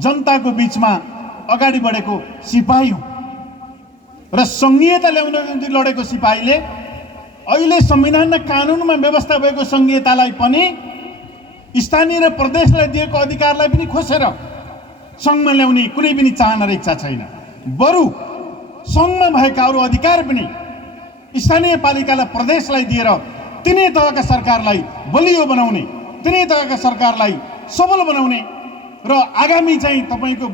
जनताको बिचमा अगाडि बढेको सिपाही हुँ र सङ्घीयता ल्याउनको निम्ति लडेको सिपाहीले अहिले संविधान र कानुनमा व्यवस्था भएको सङ्घीयतालाई पनि स्थानीय र प्रदेशलाई दिएको अधिकारलाई पनि खोसेर सङ्घमा ल्याउने कुनै पनि चाहना र इच्छा छैन। बरु सङ्घमा भएका अरू अधिकार पनि स्थानीय पालिकालाई प्रदेशलाई दिएर तिनै तहका सरकारलाई बलियो बनाउने, तिनै तहका सरकारलाई सबल बनाउने र आगामी चाहिँ तपाईँको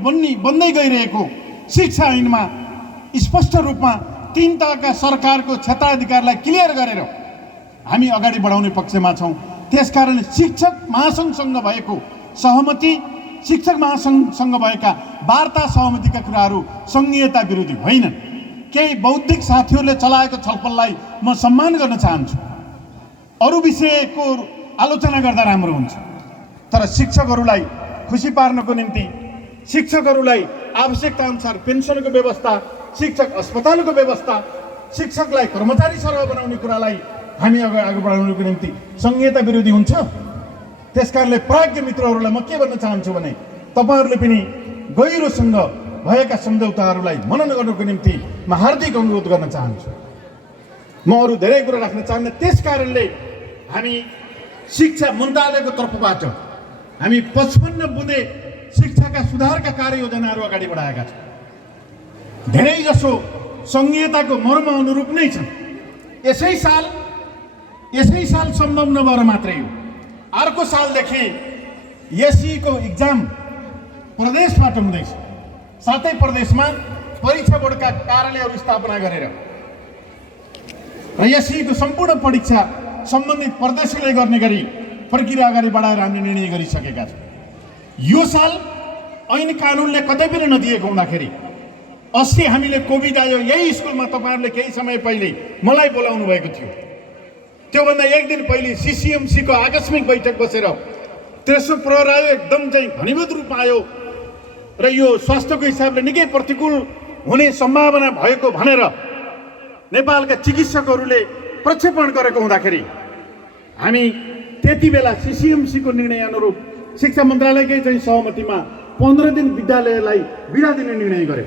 बन्दै गइरहेको शिक्षा ऐनमा स्पष्ट रूपमा तीन तहका सरकारको क्षेत्राधिकारलाई क्लियर गरेर हामी अगाडि बढाउने पक्षमा छौँ। त्यसकारण शिक्षक महासङ्घसँग भएको सहमति, शिक्षक महासङ्घसँग भएका वार्ता सहमतिका कुराहरू सङ्घीयता विरोधी होइनन्। केही बौद्धिक साथीहरूले चलाएको छलफललाई म सम्मान गर्न चाहन्छु, अरू विषयको आलोचना गर्दा राम्रो हुन्छ, तर शिक्षकहरूलाई खुसी पार्नको निम्ति, शिक्षकहरूलाई आवश्यकता अनुसार पेन्सनको व्यवस्था, शिक्षक अस्पतालको व्यवस्था, शिक्षकलाई कर्मचारी सरह बनाउने कुरालाई हामी अगाडि बढाउनको निम्ति सङ्घीयता विरोधी हुन्छ। त्यसकारणले प्राज्ञ मित्रहरूलाई म के भन्न चाहन्छु भने तपाईँहरूले पनि गहिरोसँग भएका सम्झौताहरूलाई मनन गर्नको निम्ति म हार्दिक अनुरोध गर्न चाहन्छु। म अरू धेरै कुरा राख्न चाहन्न। त्यसकारणले हामी शिक्षा मन्त्रालयको तर्फबाट हामी 55 बुँदे शिक्षाका सुधारका कार्ययोजनाहरू अगाडि बढाएका छौँ। धेरै जसो सङ्घीयताको मर्म अनुरूप नै छन्। यसै साल सम्भव नभएर मात्रै हो, अर्को सालदेखि एसईको इक्जाम प्रदेशबाट हुँदैछ। सातै प्रदेशमा परीक्षा बोर्डका कार्यालयहरू स्थापना गरेर र एसईको सम्पूर्ण परीक्षा सम्बन्धित प्रदेशले गर्ने गरी प्रक्रिया अगाडि बढाएर हामीले निर्णय गरिसकेका छौँ। यो साल ऐन कानुनले कतै पनि नदिएको हुँदाखेरि अस्ति हामीले कोभिड आयो, यही स्कुलमा तपाईँहरूले केही समय पहिले मलाई बोलाउनु भएको थियो। त्योभन्दा एक दिन पहिले सिसिएमसीको आकस्मिक बैठक बसेर तेस्रो प्रहर आयो, एकदम चाहिँ घनीभूत रूपमा आयो र यो स्वास्थ्यको हिसाबले निकै प्रतिकूल हुने सम्भावना भएको भनेर नेपालका चिकित्सकहरूले प्रक्षेपण गरेको हुँदाखेरि हामी त्यति बेला सिसिएमसीको निर्णय अनुरूप शिक्षा मन्त्रालयकै चाहिँ सहमतिमा 15 दिन विद्यालयलाई बिदा दिने निर्णय गर्यो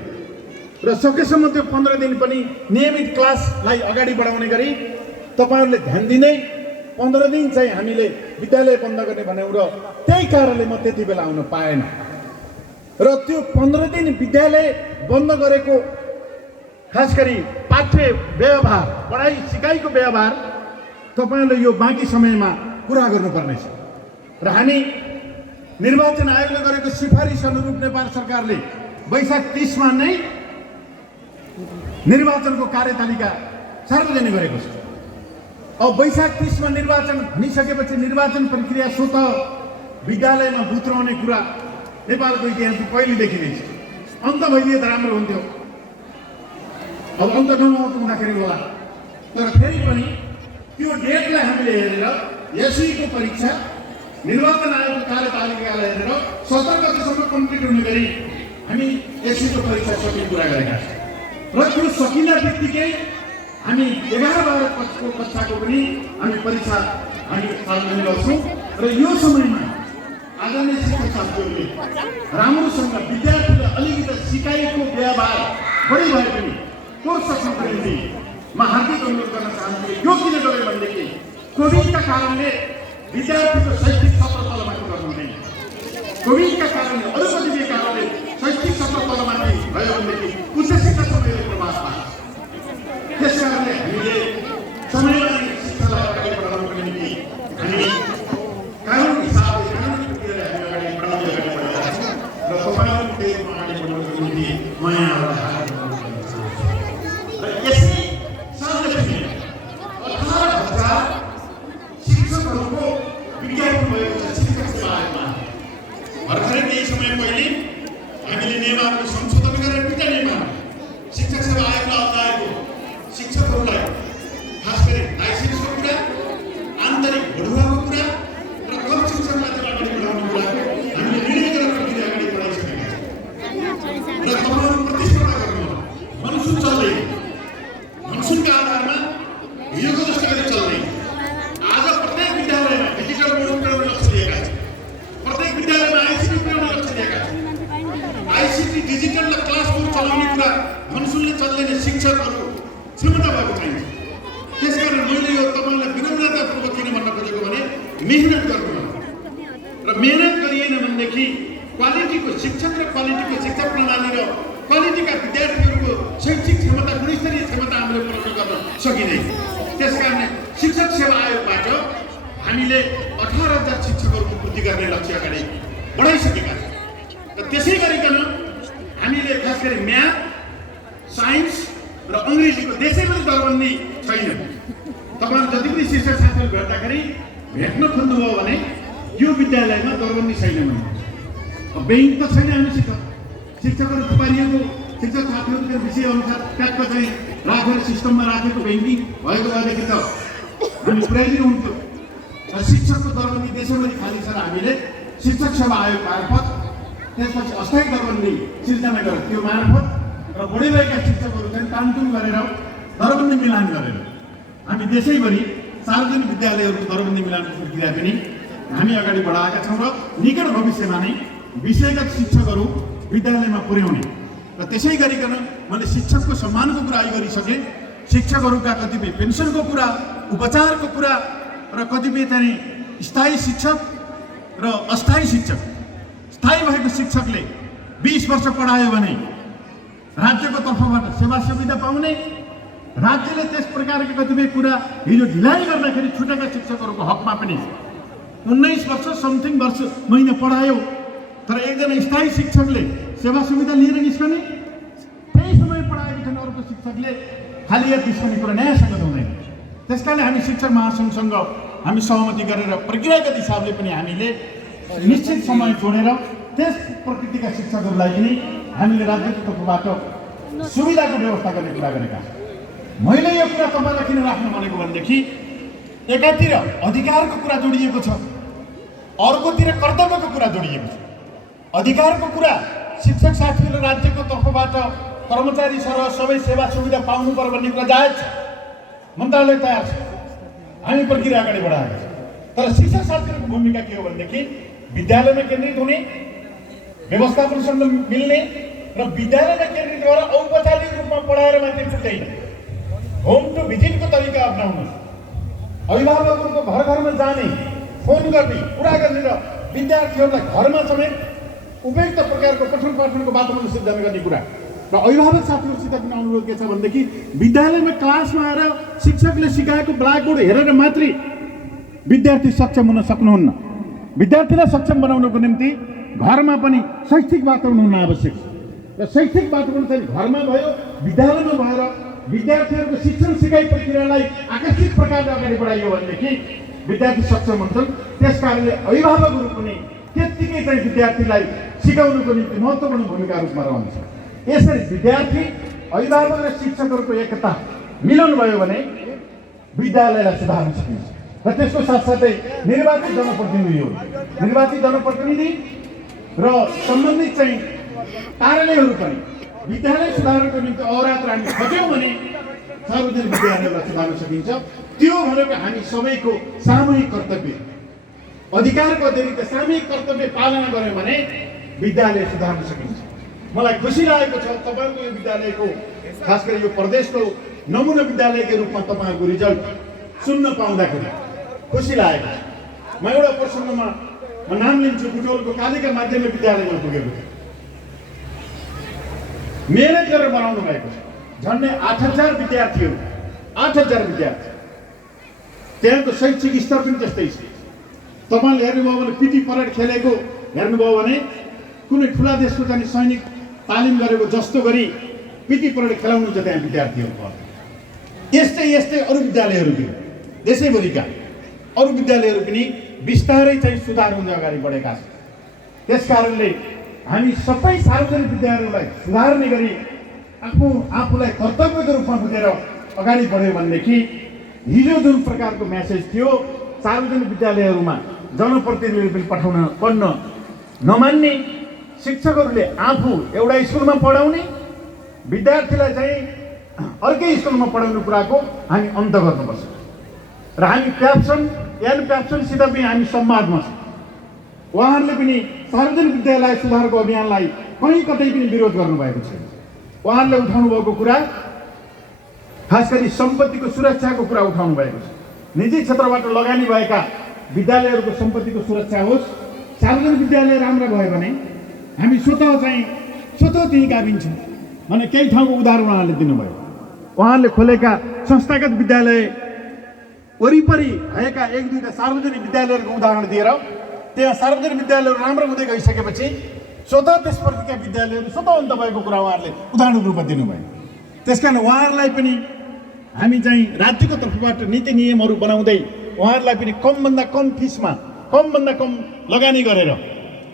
र सकेसम्म त्यो 15 दिन पनि नियमित क्लासलाई अगाडि बढाउने गरी तपाईँहरूले ध्यान दिँदै 15 दिन चाहिँ हामीले विद्यालय बन्द गर्ने भन्यौँ र त्यही कारणले म त्यति बेला आउन पाएन र त्यो 15 दिन विद्यालय बन्द गरेको खास गरी पाठ्य व्यवहार, पढाइ सिकाइको व्यवहार तपाईँहरूले यो बाँकी समयमा पुरा गर्नुपर्नेछ र हामी निर्वाचन आयोगले गरेको सिफारिस अनुरूप नेपाल सरकारले वैशाख 30 मा नै निर्वाचनको कार्यतालिका सार्वजनिक गरेको छ। अब वैशाख 30मा निर्वाचन भनिसकेपछि निर्वाचन प्रक्रिया स्वत विद्यालयमा बुत्राउने कुरा नेपालको इतिहासमा पहिलेदेखि नै छ। अन्त भइदिए त राम्रो हुन्थ्यो। अब अन्त नहुँदाखेरि होला, तर फेरि पनि त्यो डेटलाई हामीले हेरेर एसईको परीक्षा निर्वाचन आयोगको कार्यतालिकालाई हेरेर 17 गतेसम्म कम्प्लिट हुने गरी हामी एसईको परीक्षा सकिने कुरा गरेका छौँ। र त्यो सकिने बित्तिकै हामी 11-12 कक्षाको पनि हामी परीक्षा हामी आयोजन गर्छौँ। र यो समयमा आदरणीय शिक्षक साथीहरूले राम्रोसँग विद्यार्थीले अलिकति सिकाइएको व्यवहार बढी भए पनि कोर्स सक्नको निम्ति म हार्दिक अनुरोध गर्न चाहन्छु। यो किन गऱ्यो भनेदेखि कोभिडका कारणले विद्यार्थीको शैक्षिक सत्र तलमाथि गर्नु हुँदैन। कोभिडका कारणले अरू कतिपय कारणले शैक्षिक सत्र तलमाथि भयो भनेदेखि उच्च शिक्षा समयले प्रभाव पार्छ। त्यस कारणले हामीले समयमा शिक्षालाई अगाडि बढाउनको निम्ति हामी कानुन हिसाबले कानुनी प्रक्रियालाई हामी अगाडि बढाउँदै अगाडि बढेका छौँ। र तपाईँहरू त्यही अगाडि बढाउनको निम्ति म यहाँबाट हात जोड्न चाहन्छु। र यसै साथै 18,000 शिक्षकहरूको विज्ञापन भएको छ शिक्षक सेवा आयोगमा। भर्खरै केही समय पहिले हामीले नियमहरूको संशोधन गरेर दुईटा नियम शिक्षक सेवा आयोगमा अध्यायको शिक्षकहरूलाई खास गरी लाइसेन्सको कुरा, आन्तरिक बढुवाको कुरा र कम शिक्षकलाई अगाडि बढाउने कुरा हामीले निर्णय गरेर प्रक्रिया अगाडि बढाइसकेका छौँ। र तपाईँहरू प्रतिस्पर्धा गर्नु मनसुन चल्दै मनसुनका आधारमा हिजोको जस्तो गरी चल्दै आज प्रत्येक विद्यालयमा डिजिटल बोर्ड पुर्याउने लक्ष्य लिएका छौँ। प्रत्येक विद्यालयमा आइसिटी पुर्याउने लक्ष्य लिएका छौँ। आइसिटी डिजिटल र क्लास बोर्ड चलाउने कुरा मनसुनले चल्दैन। शिक्षकहरू क्षमता भएको चाहिन्छ। त्यसकारण मैले यो तपाईँलाई विनम्रतापूर्वक किन भन्न खोजेको भने मेहनत गर्नु र मेहनत गरिएन भनेदेखि क्वालिटीको शिक्षक र क्वालिटीको शिक्षा प्रणाली र क्वालिटीका विद्यार्थीहरूको शैक्षिक क्षमता गुणस्तरीय क्षमता हामीले उपलब्ध गर्न सकिँदैन। त्यसकारण शिक्षक सेवा आयोगबाट हामीले 18,000 शिक्षकहरूको वृद्धि गर्ने लक्ष्य अगाडि बढाइसकेका छौँ। र त्यसै गरिकन हामीले खास गरी म्याथ, साइन्स र अङ्ग्रेजीको देशैभरि दरबन्दी छैन। तपाईँहरू जति पनि शिक्षक साथीहरू भेट्दाखेरि भेट्न खोज्नुभयो भने यो विद्यालयमा दरबन्दी छैन भने ब्याङ्क त छैन। हामीसित शिक्षकहरू थुपारिएको शिक्षक साथीहरूको विषय अनुसार ट्याक्क चाहिँ राखेर सिस्टममा राखेको ब्याङ्किङ भएको भएदेखि त हामी पुर्याइदिनु हुन्थ्यो। र शिक्षकको दरबन्दी देशभरि खाली छ र हामीले शिक्षक सेवा आयोग मार्फत त्यसपछि अस्थायी दरबन्दी सिर्जना गरेर त्यो मार्फत र बढी भएका शिक्षकहरू चाहिँ तानतुन गरेर दरबन्दी मिलान गरेर हामी देशैभरि सार्वजनिक विद्यालयहरूको दरबन्दी मिलानको प्रक्रिया पनि हामी अगाडि बढाएका छौँ। र निकट भविष्यमा नै विषयगत शिक्षकहरू विद्यालयमा पुर्याउने र त्यसै गरिकन मैले शिक्षकको सम्मानको कुरा गरिसकेँ। शिक्षकहरूका कतिपय पेन्सनको कुरा, उपचारको कुरा र कतिपय चाहिँ स्थायी शिक्षक र अस्थायी शिक्षक। स्थायी भएको शिक्षकले 20 वर्ष पढायो भने राज्यको तर्फबाट सेवा सुविधा पाउने, राज्यले त्यस प्रकारका कतिपय कुरा हिजो ढिलाइ गर्दाखेरि छुटेका शिक्षकहरूको हकमा पनि 19 वर्ष समथिङ वर्ष महिना पढायो तर एकजना स्थायी शिक्षकले सेवा सुविधा लिएर निस्कने, त्यही समय पढाएको छैन अर्को शिक्षकले खाली याद निस्कने कुरा न्यायसँग हुँदैन। त्यसकारणले हामी शिक्षक महासङ्घसँग हामी सहमति गरेर प्रक्रियागत हिसाबले पनि हामीले निश्चित समय जोडेर त्यस प्रकृतिका शिक्षकहरूलाई पनि हामीले राज्यको तर्फबाट सुविधाको व्यवस्था गर्ने कुरा गरेका छौँ। मैले यो कुरा तपाईँलाई किन राख्नु भनेको भनेदेखि एकातिर अधिकारको कुरा जोडिएको छ, अर्कोतिर कर्तव्यको कुरा जोडिएको छ। अधिकारको कुरा शिक्षक साथीहरूले राज्यको तर्फबाट कर्मचारी सरह सबै सेवा सुविधा पाउनु पर्यो भन्ने कुरा जायज छ, मन्त्रालय तयार छ, हामी प्रक्रिया अगाडि बढाएका छौँ। तर शिक्षक साथीहरूको भूमिका के हो भनेदेखि विद्यालयमा केन्द्रित हुने, व्यवस्थापनसँग मिल्ने र विद्यालयमा केन्द्रित भएर औपचारिक रूपमा पढाएर मात्रै छुट्दैन, होम टु भिजिटको तरिका अप्नाउनु, अभिभावकहरूको घर घरमा जाने, फोन गर्ने, कुरा गर्ने र विद्यार्थीहरूलाई घरमा समेत उपयुक्त प्रकारको पठन पाठनको वातावरण सिर्जना गर्ने कुरा र अभिभावक साथीहरूसित पनि अनुरोध के छ भनेदेखि विद्यालयमा क्लासमा आएर शिक्षकले सिकाएको ब्ल्याकबोर्ड हेरेर मात्रै विद्यार्थी सक्षम हुन सक्नुहुन्न। विद्यार्थीलाई सक्षम बनाउनको निम्ति घरमा पनि शैक्षिक वातावरण हुन आवश्यक छ र शैक्षिक वातावरण चाहिँ घरमा भयो, विद्यालयमा भएर विद्यार्थीहरूको शिक्षण सिकाइ प्रक्रियालाई आकर्षित प्रकारले अगाडि बढाइयो भनेदेखि विद्यार्थी सक्षम हुन्छन्। त्यस कारणले अभिभावकहरू पनि त्यत्तिकै चाहिँ विद्यार्थीलाई सिकाउनुको निम्ति महत्त्वपूर्ण भूमिका रूपमा रहन्छ। यसरी विद्यार्थी, अभिभावक र शिक्षकहरूको एकता मिलाउनु भयो भने विद्यालयलाई सुधार्न सकिन्छ। र त्यसको साथसाथै निर्वाचित जनप्रतिनिधि र सम्बन्धित चाहिँ कार्यालयहरू पनि विद्यालय सुधार्नको निम्ति अहोरात्र हामी खट्यौँ भने सार्वजनिक विद्यालयलाई सुधार्न सकिन्छ। त्यो भनेको हामी सबैको सामूहिक कर्तव्य, अधिकारको अतिरिक्त सामूहिक कर्तव्य पालना गर्यो भने विद्यालय सुधार्न सकिन्छ। मलाई खुसी लागेको छ तपाईँको यो विद्यालयको, खास गरी यो प्रदेशको नमुना विद्यालयको रूपमा तपाईँहरूको रिजल्ट सुन्न पाउँदाखेरि खुसी लागेको छ। म एउटा प्रसङ्गमा म नाम लिन्छु, बुटोलको कालिका माध्यमिक विद्यालयमा पुगेको थिएँ। मेहनत गरेर बनाउनु भएको छ। झन्डै 8,000 विद्यार्थीहरू, 8,000 विद्यार्थी। त्यहाँको शैक्षिक स्तर पनि त्यस्तै छ। तपाईँले हेर्नुभयो भने पिटी परेड खेलेको हेर्नुभयो भने कुनै ठुला देशको चाहिँ सैनिक तालिम गरेको जस्तो गरी पिटी परेड खेलाउनुहुन्छ त्यहाँ विद्यार्थीहरू। यस्तै यस्तै अरू विद्यालयहरू पनि, देशैभरिका अरू विद्यालयहरू पनि बिस्तारै चाहिँ सुधार हुँदै अगाडि बढेका छन्। त्यस कारणले हामी सबै सार्वजनिक विद्यालयहरूलाई सुधार्ने गरी आफूलाई कर्तव्यको रूपमा बुझेर अगाडि बढ्यो भनेदेखि हिजो जुन प्रकारको मेसेज थियो सार्वजनिक विद्यालयहरूमा जनप्रतिनिधिले पनि पढ्न नमान्ने, शिक्षकहरूले आफू एउटा स्कुलमा पढाउने, विद्यार्थीलाई चाहिँ अर्कै स्कुलमा पढाउने कुराको हामी अन्त गर्नुपर्छ। र हामी प्याप्सनसित पनि हामी संवादमा छौँ। उहाँहरूले पनि सार्वजनिक विद्यालय सुधारको अभियानलाई कहीँ कतै पनि विरोध गर्नुभएको छैन। उहाँहरूले उठाउनु भएको कुरा खास गरी सम्पत्तिको सुरक्षाको कुरा उठाउनु भएको छ। निजी क्षेत्रबाट लगानी भएका विद्यालयहरूको सम्पत्तिको सुरक्षा होस्। सार्वजनिक विद्यालय राम्रो भयो भने हामी स्वतः त्यहीँ गाभिन्छौँ भने केही ठाउँको उदाहरण उहाँहरूले दिनुभयो। उहाँहरूले खोलेका संस्थागत विद्यालय वरिपरि भएका 1-2 सार्वजनिक विद्यालयहरूको उदाहरण दिएर त्यहाँ सार्वजनिक विद्यालयहरू राम्रो हुँदै गइसकेपछि स्वतः त्यसप्रतिका विद्यालयहरू स्वतः अन्त भएको कुरा उहाँहरूले उदाहरण रूपमा दिनुभयो। त्यस कारण उहाँहरूलाई पनि हामी चाहिँ राज्यको तर्फबाट नीति नियमहरू बनाउँदै उहाँहरूलाई पनि कमभन्दा कम फिसमा, कमभन्दा कम लगानी गरेर,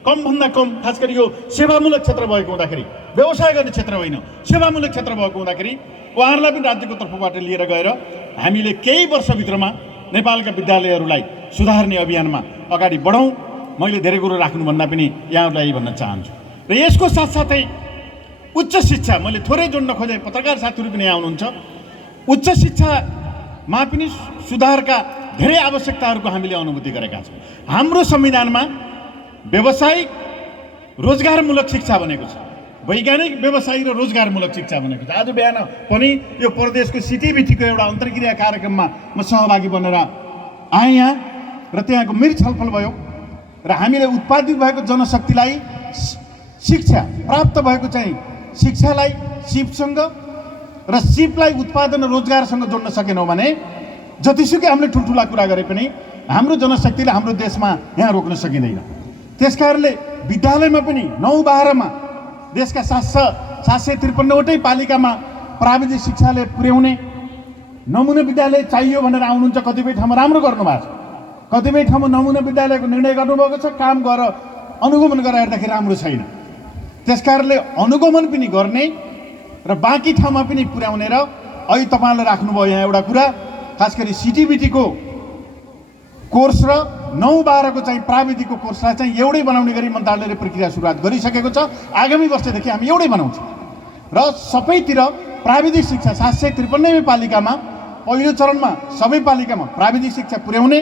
कमभन्दा कम खास गरी यो सेवामूलक क्षेत्र भएको हुँदाखेरि, व्यवसाय गर्ने क्षेत्र होइन, सेवामूलक क्षेत्र भएको हुँदाखेरि उहाँहरूलाई पनि राज्यको तर्फबाट लिएर गएर हामीले केही वर्षभित्रमा नेपालका विद्यालयहरूलाई सुधार्ने अभियानमा अगाडि बढौँ। मैले धेरै कुरो राख्नुभन्दा पनि यहाँहरूलाई यही भन्न चाहन्छु। र यसको साथसाथै उच्च शिक्षा, मैले थोरै जोड्न खोजेँ, पत्रकार साथीहरू पनि यहाँ हुनुहुन्छ। उच्च शिक्षामा पनि सुधारका धेरै आवश्यकताहरूको हामीले अनुभूति गरेका छौँ। हाम्रो संविधानमा व्यावसायिक रोजगारमूलक शिक्षा भनेको छ, वैज्ञानिक व्यवसायिक र रोजगारमूलक शिक्षा भनेको छ। आज बिहान पनि यो प्रदेशको सिटिबिटीको एउटा अन्तर्क्रिया कार्यक्रममा म सहभागी बनेर आएँ यहाँ र त्यहाँको मेरो छलफल भयो र हामीले उत्पादित भएको जनशक्तिलाई शिक्षा प्राप्त भएको चाहिँ शिक्षालाई सिपसँग र सिपलाई उत्पादन र रोजगारसँग जोड्न सकेनौँ भने जतिसुकै हामीले ठुल्ठुला कुरा गरे पनि हाम्रो जनशक्तिले हाम्रो देशमा यहाँ रोक्न सकिँदैन। त्यस कारणले विद्यालयमा पनि 9-12मा देशका 753वटै पालिकामा प्राविधिक शिक्षाले पुर्याउने नमुना विद्यालय चाहियो भनेर आउनुहुन्छ। कतिपय ठाउँमा राम्रो गर्नुभएको छ, कतिपय ठाउँमा नमुना विद्यालयको निर्णय गर्नुभएको छ, काम गरेर अनुगमन गरेर हेर्दाखेरि राम्रो छैन। त्यस कारणले अनुगमन पनि गर्ने र बाँकी ठाउँमा पनि पुर्याउने। र अहिले तपाईँले राख्नुभयो यहाँ एउटा कुरा, खास गरी सिटिबिटीको कोर्स र 9-12को चाहिँ प्राविधिकको कोर्सलाई चाहिँ एउटै बनाउने गरी मन्त्रालयले प्रक्रिया सुरुवात गरिसकेको छ। आगामी वर्षदेखि हामी एउटै बनाउँछौँ र सबैतिर प्राविधिक शिक्षा 753 पालिकामा पहिलो चरणमा सबै पालिकामा प्राविधिक शिक्षा पुर्याउने,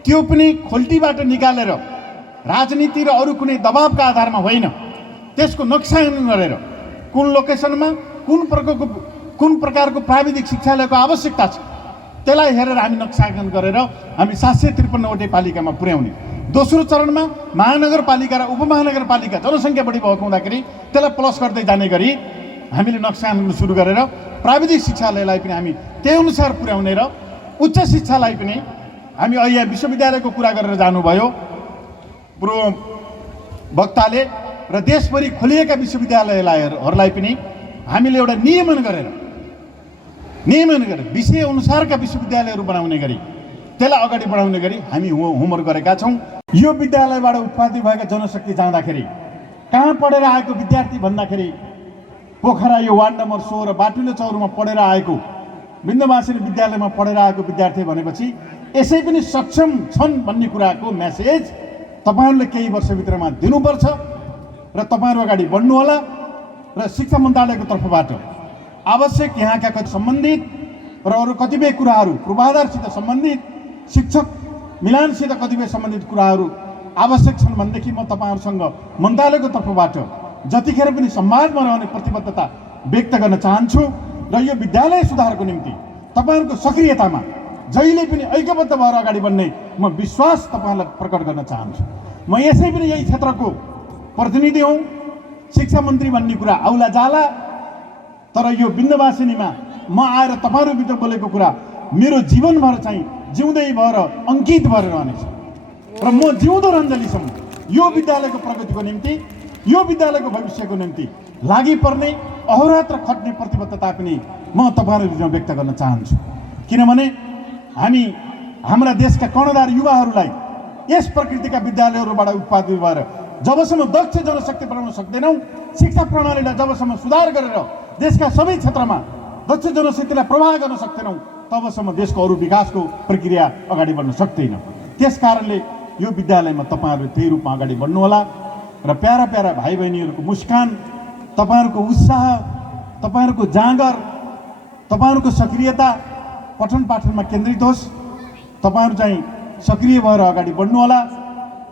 त्यो पनि खोल्टीबाट निकालेर राजनीति र अरू कुनै दबावका आधारमा होइन, त्यसको नक्साङ्कन गरेर कुन लोकेसनमा कुन प्रकारको प्राविधिक शिक्षालयको आवश्यकता छ त्यसलाई हेरेर हामी नक्साङ्कन गरेर हामी 753वटै पालिकामा पुर्याउने। दोस्रो चरणमा महानगरपालिका र उपमहानगरपालिका जनसङ्ख्या बढी भएको हुँदाखेरि त्यसलाई प्लस गर्दै जाने गरी हामीले नक्साङ्कन सुरु गरेर प्राविधिक शिक्षालयलाई पनि हामी त्यही अनुसार पुर्याउने र उच्च शिक्षालाई पनि हामी अहिले विश्वविद्यालयको कुरा गरेर जानुभयो पूर्व वक्ताले, र देशभरि खोलिएका विश्वविद्यालयहरूलाई पनि हामीले एउटा नियमन गरेर नियमन गरेर विषय अनुसारका विश्वविद्यालयहरू बनाउने गरी त्यसलाई अगाडि बढाउने गरी हामी होमवर्क गरेका छौँ। यो विद्यालयबाट उत्पादित भएका जनशक्ति जाँदाखेरि कहाँ पढेर आएको विद्यार्थी भन्दाखेरि पोखरा यो वार्ड नम्बर 16 बाटुले चौरमा पढेर आएको विन्ध्यवासिनी विद्यालयमा पढेर आएको विद्यार्थी भनेपछि यसै पनि सक्षम छन् भन्ने कुराको मेसेज तपाईँहरूले केही वर्षभित्रमा दिनुपर्छ र तपाईँहरू अगाडि बढ्नुहोला र शिक्षा मन्त्रालयको तर्फबाट आवश्यक यहाँका सम्बन्धित र अरू कतिपय कुराहरू पूर्वाधारसित सम्बन्धित शिक्षक मिलानसित कतिपय सम्बन्धित कुराहरू आवश्यक छन् भनेदेखि म तपाईँहरूसँग मन्त्रालयको तर्फबाट जतिखेर पनि संवादमा रहने प्रतिबद्धता व्यक्त गर्न चाहन्छु र यो विद्यालय सुधारको निम्ति तपाईँहरूको सक्रियतामा जहिले पनि ऐक्यबद्ध भएर अगाडि बढ्ने म विश्वास तपाईँहरूलाई प्रकट गर्न चाहन्छु। म यसै पनि यही क्षेत्रको प्रतिनिधि हुँ। शिक्षा मन्त्री भन्ने कुरा आउला जाला, तर यो विन्ध्यवासिनीमा म आएर तपाईँहरू बिच बोलेको कुरा मेरो जीवनभर चाहिँ जिउँदै भएर अङ्कित भएर रहनेछ र म जिउँदो रञ्जलीसम्म यो विद्यालयको प्रगतिको निम्ति यो विद्यालयको भविष्यको निम्ति लागि पर्ने अहोरात्र खट्ने प्रतिबद्धता पनि म तपाईँहरू बिचमा व्यक्त गर्न चाहन्छु। किनभने हामी हाम्रा देशका कर्णधार युवाहरूलाई यस प्रकृतिका विद्यालयहरूबाट उत्पादित भएर जबसम्म दक्ष जनशक्ति बनाउन सक्दैनौँ, शिक्षा प्रणालीलाई जबसम्म सुधार गरेर देशका सबै क्षेत्रमा दक्ष जनशक्तिलाई प्रवाह गर्न सक्दैनौँ तबसम्म देशको अरू विकासको प्रक्रिया अगाडि बढ्न सक्दैन। त्यस कारणले यो विद्यालयमा तपाईँहरू त्यही रूपमा अगाडि बढ्नुहोला र प्यारा प्यारा भाइ बहिनीहरूको मुस्कान, तपाईँहरूको उत्साह, तपाईँहरूको जाँगर, तपाईँहरूको सक्रियता पठन पाठनमा केन्द्रित होस्। तपाईँहरू चाहिँ सक्रिय भएर अगाडि बढ्नुहोला।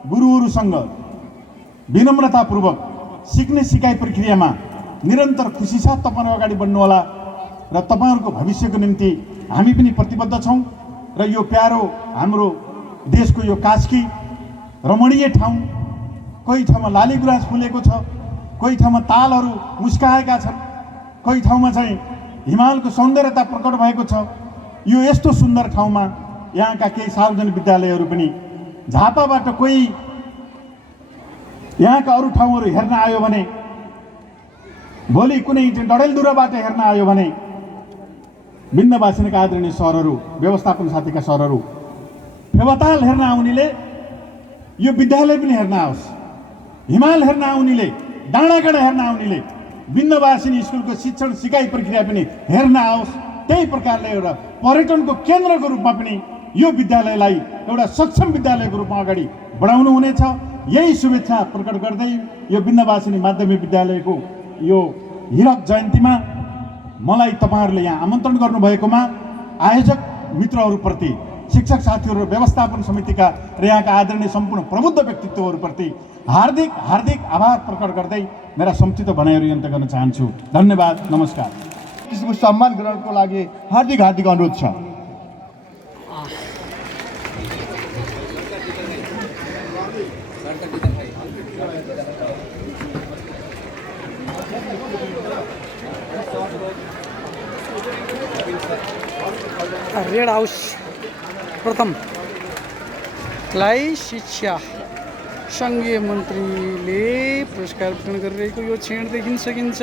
गुरुहरूसँग विनम्रतापूर्वक सिक्ने सिकाइ प्रक्रियामा निरन्तर खुसी साथ तपाईँहरू अगाडि बढ्नुहोला र तपाईँहरूको भविष्यको निम्ति हामी पनि प्रतिबद्ध छौँ। र यो प्यारो हाम्रो देशको यो कास्की रमणीय ठाउँ, कोही ठाउँमा लाली गुराँस फुलेको छ, कोही ठाउँमा तालहरू मुस्काएका छन्, कोही ठाउँमा चाहिँ हिमालको सौन्दर्यता प्रकट भएको छ। यो यस्तो सुन्दर ठाउँमा यहाँका केही सार्वजनिक विद्यालयहरू पनि झापाबाट कोही यहाँका अरू ठाउँहरू हेर्न आयो भने, भोलि कुनै डडेलधुराबाट हेर्न आयो भने विन्ध्यवासिनीका आदरणीय सरहरू, व्यवस्थापन साथीका सरहरू फेवाताल हेर्न आउनेले यो विद्यालय पनि हेर्न आओस्। हिमाल हेर्न आउनेले, डाँडाकाँडा हेर्न आउनेले विन्ध्यवासिनी स्कुलको शिक्षण सिकाइ प्रक्रिया पनि हेर्न आओस्। त्यही प्रकारले एउटा पर्यटनको केन्द्रको रूपमा पनि यो विद्यालयलाई एउटा सक्षम विद्यालयको रूपमा अगाडि बढाउनु हुनेछ। यही शुभेच्छा प्रकट गर्दै यो विन्ध्यवासिनी माध्यमिक विद्यालयको यो हिरक जयन्तीमा मलाई तपाईँहरूले यहाँ आमन्त्रण गर्नुभएकोमा आयोजक मित्रहरूप्रति, शिक्षक साथीहरू र व्यवस्थापन समितिका र यहाँका आदरणीय सम्पूर्ण प्रबुद्ध व्यक्तित्वहरूप्रति हार्दिक हार्दिक आभार प्रकट गर्दै मेरा संक्षिप्त भनाइहरू अन्त्य गर्न चाहन्छु। धन्यवाद, नमस्कार। यसको सम्मान ग्रहणको लागि हार्दिक हार्दिक अनुरोध छ। रेड हाउस प्रथमलाई शिक्षा सङ्घीय मन्त्रीले पुरस्कार वितरण गरिरहेको यो क्षण देखिन सकिन्छ।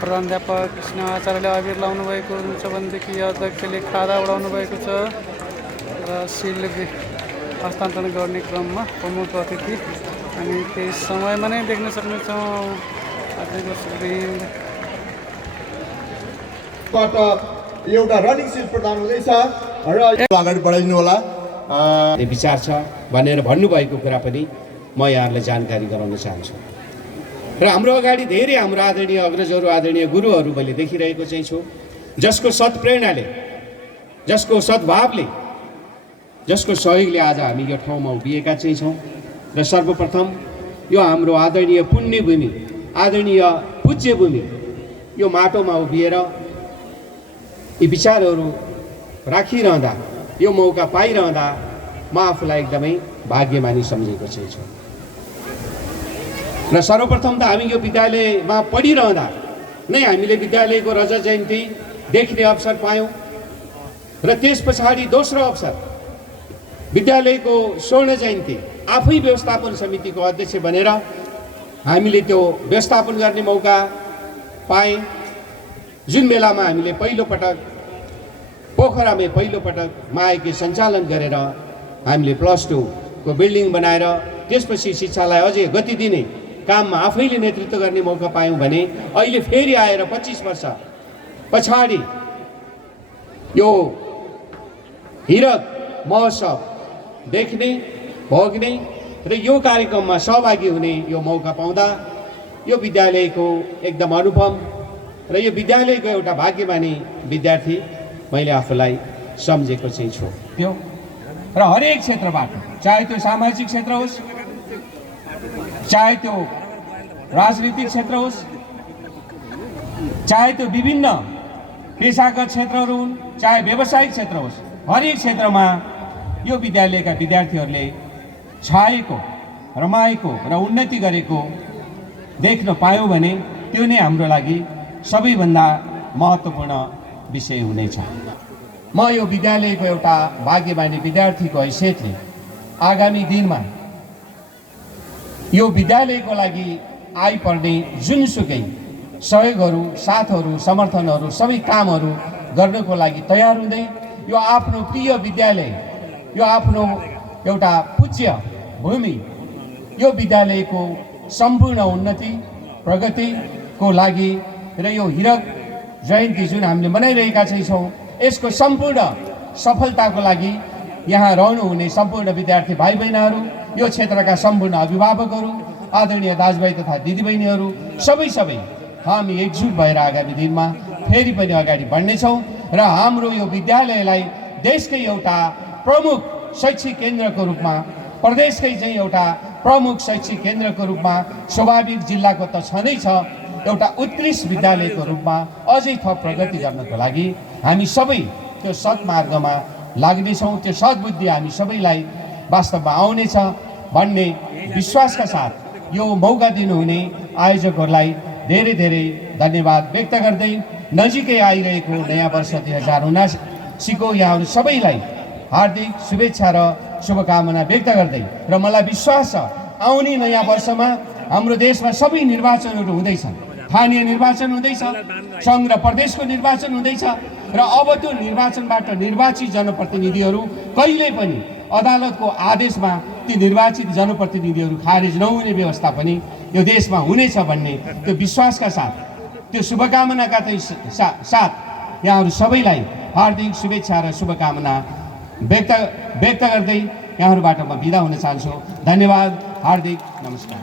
प्रधानाध्यापक कृष्ण आचार्यले अबिर लाउनु भएको हुन्छ भनेदेखि अध्यक्षले खादा उडाउनु भएको छ र सिल हस्तान्तरण गर्ने क्रममा प्रमुख अतिथि हामी केही समयमा नै देख्न सक्नेछौँ। एउटा रनिङ सिट प्रदान हुँदैछ र अगाडि बढाइदिनु होला विचार छ भनेर भन्नुभएको कुरा पनि म यहाँहरूलाई जानकारी गराउन चाहन्छु। र हाम्रो अगाडि धेरै हाम्रो आदरणीय अग्रजहरू, आदरणीय गुरुहरू मैले देखिरहेको चाहिँ छु, जसको सत्प्रेरणाले, जसको सद्भावले, जसको सहयोगले आज हामी यो ठाउँमा उभिएका चाहिँ छौँ। र सर्वप्रथम यो हाम्रो आदरणीय पुण्यभूमि, आदरणीय पूज्यभूमि, यो माटोमा उभिएर यी विचारहरू राखिरहँदा, यो मौका पाइरहँदा म आफूलाई एकदमै भाग्यमानी सम्झेको चाहिँ छु। र सर्वप्रथम त हामी यो विद्यालयमा पढिरहँदा नै हामीले विद्यालयको रजत जयन्ती देख्ने अवसर पायौँ र त्यस पछाडि दोस्रो अवसर विद्यालयको स्वर्ण जयन्ती आफै व्यवस्थापन समितिको अध्यक्ष बनेर हामीले त्यो व्यवस्थापन गर्ने मौका पाएँ। जुन बेलामा हामीले पहिलोपटक पोखरामा पहिलोपटक माएकी सञ्चालन गरेर हामीले +2 को बिल्डिङ बनाएर त्यसपछि शिक्षालाई अझै गति दिने काममा आफैले नेतृत्व गर्ने मौका पायौँ भने अहिले फेरि आएर 25 वर्ष पछाडि यो हिरक महोत्सव देख्ने, भोग्ने र यो कार्यक्रममा सहभागी हुने यो मौका पाउँदा यो विद्यालयको एकदम अनुपम र यो विद्यालयको एउटा भाग्यमानी विद्यार्थी मैले आफूलाई सम्झेको चाहिँ छु। त्यो र हरेक क्षेत्रबाट, चाहे त्यो सामाजिक क्षेत्र होस्, चाहे त्यो राजनीतिक क्षेत्र होस्, चाहे त्यो विभिन्न पेसागत क्षेत्रहरू हुन्, चाहे व्यावसायिक क्षेत्र होस्, हरेक क्षेत्रमा यो विद्यालयका विद्यार्थीहरूले छाएको, रमाएको र उन्नति गरेको देख्न पायौँ भने त्यो नै हाम्रो लागि सबैभन्दा महत्त्वपूर्ण विषय हुनेछ। म यो विद्यालयको एउटा भाग्यमानी विद्यार्थीको हैसियतले आगामी दिनमा यो विद्यालयको लागि आइपर्ने जुनसुकै सहयोगहरू, साथहरू, समर्थनहरू, सबै कामहरू गर्नको लागि तयार हुँदै यो आफ्नो प्रिय विद्यालय, यो आफ्नो एउटा पूज्य भूमि, यो विद्यालयको सम्पूर्ण उन्नति प्रगतिको लागि र यो हिरक जयन्ती जुन हामीले मनाइरहेका छौँ यसको सम्पूर्ण सफलताको लागि यहाँ रहनुहुने सम्पूर्ण विद्यार्थी भाइ बहिनीहरू, यो क्षेत्रका सम्पूर्ण अभिभावकहरू, आदरणीय दाजुभाइ तथा दिदीबहिनीहरू सबै हामी एकजुट भएर आगामी दिनमा फेरि पनि अगाडि बढ्नेछौँ र हाम्रो यो विद्यालयलाई देशकै एउटा प्रमुख शैक्षिक केन्द्रको रूपमा, प्रदेशकै चाहिँ एउटा प्रमुख शैक्षिक केन्द्रको रूपमा, स्वाभाविक जिल्लाको त छँदैछ, एउटा उत्कृष्ट विद्यालयको रूपमा अझै थप प्रगति गर्नको लागि हामी सबै त्यो सत्मार्गमा लाग्नेछौँ। त्यो सद्बुद्धि हामी सबैलाई वास्तवमा आउनेछ भन्ने विश्वासका साथ यो मौका दिनुहुने आयोजकहरूलाई धेरै धेरै धन्यवाद व्यक्त गर्दै नजिकै आइरहेको नयाँ वर्ष 2079को यहाँहरू सबैलाई हार्दिक शुभेच्छा र शुभकामना व्यक्त गर्दै र मलाई विश्वास छ आउने नयाँ वर्षमा हाम्रो देशमा सबै निर्वाचनहरू हुँदैछन्। स्थानीय निर्वाचन हुँदैछ, सङ्घ र प्रदेशको निर्वाचन हुँदैछ र अब त्यो निर्वाचनबाट निर्वाचित जनप्रतिनिधिहरू कहिल्यै पनि अदालतको आदेशमा ती निर्वाचित जनप्रतिनिधिहरू खारेज नहुने व्यवस्था पनि यो देशमा हुनेछ भन्ने त्यो विश्वासका साथ, त्यो शुभकामनाका साथ यहाँहरू सबैलाई हार्दिक शुभेच्छा र शुभकामना व्यक्त गर्दै यहाँहरूबाट म बिदा हुन चाहन्छु। धन्यवाद, हार्दिक नमस्कार।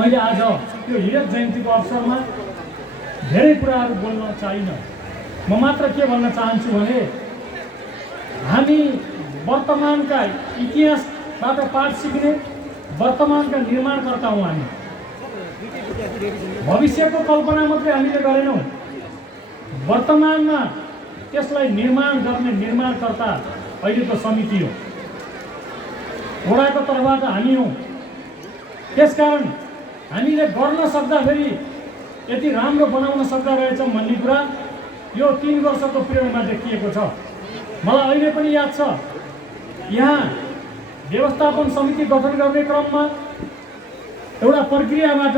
मैले आज यो हिरक जयन्तीको अवसरमा धेरै कुराहरू बोल्न चाहिनँ। म मात्र के भन्न चाहन्छु भने हामी वर्तमानका इतिहासबाट पाठ सिक्ने, वर्तमानका निर्माणकर्ता हौँ। हामी भविष्यको कल्पना मात्रै हामीले गरेनौँ, वर्तमानमा त्यसलाई निर्माण गर्ने निर्माणकर्ता अहिलेको समिति हो, वडाको तर्फबाट हामी हौँ। त्यसकारण हामीले गर्न सक्दाखेरि यति राम्रो बनाउन सक्दा रहेछौँ भन्ने कुरा यो 3 वर्षको पिरियडमा देखिएको छ। मलाई अहिले पनि याद छ, यहाँ व्यवस्थापन समिति गठन गर्ने क्रममा एउटा प्रक्रियाबाट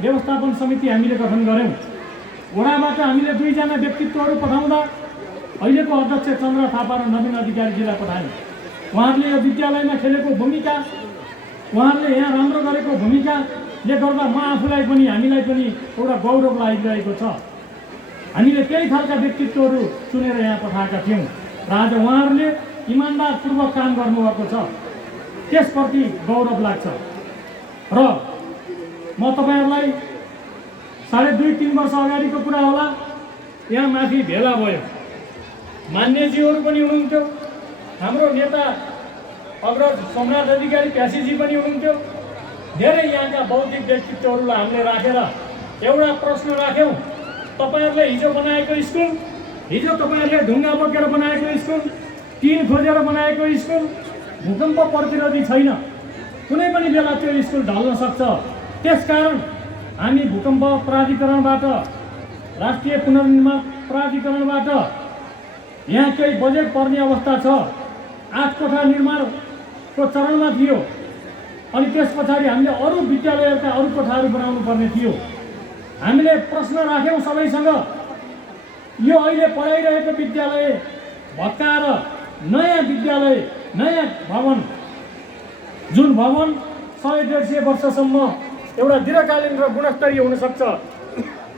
व्यवस्थापन समिति हामीले गठन गऱ्यौँ। वडाबाट हामीले 2 जना व्यक्तित्वहरू पठाउँदा अहिलेको अध्यक्ष चन्द्र थापा र नवीन अधिकारीजीलाई पठायौँ। उहाँहरूले यो विद्यालयमा खेलेको भूमिका, उहाँहरूले यहाँ राम्रो गरेको भूमिकाले गर्दा म आफूलाई पनि हामीलाई पनि एउटा गौरव लागिरहेको छ। हामीले त्यही खालका व्यक्तित्वहरू चुनेर यहाँ पठाएका थियौँ र आज उहाँहरूले इमान्दारपूर्वक काम गर्नुभएको छ, त्यसप्रति गौरव लाग्छ। र म तपाईँहरूलाई 2.5-3 वर्ष अगाडिको कुरा होला, यहाँ माथि भेला भयो, मान्यजीहरू पनि हुनुहुन्थ्यो, हाम्रो नेता अग्रज सम्राट अधिकारी प्यासीजी पनि हुनुहुन्थ्यो। धेरै यहाँका बौद्धिक व्यक्तित्वहरूलाई हामीले राखेर एउटा प्रश्न राख्यौँ, तपाईँहरूले हिजो बनाएको स्कुल, हिजो तपाईँहरूले ढुङ्गा बोकेर बनाएको स्कुल, टिन खोजेर बनाएको स्कुल भूकम्प प्रतिरोधी छैन, कुनै पनि बेला त्यो स्कुल ढल्न सक्छ। त्यसकारण हामी भूकम्प प्राधिकरणबाट, राष्ट्रिय पुनर्निर्माण प्राधिकरणबाट यहाँ केही बजेट पर्ने अवस्था छ। 8 कोठा निर्माणको चरणमा थियो, अनि त्यस पछाडि हामीले अरू विद्यालयहरूका अरू कोठाहरू बनाउनु पर्ने थियो। हामीले प्रश्न राख्यौँ सबैसँग, यो अहिले पढाइरहेको विद्यालय भत्काएर नयाँ विद्यालय, नयाँ भवन, जुन भवन 100-150 वर्षसम्म एउटा दीर्घकालीन र गुणस्तरीय हुनसक्छ,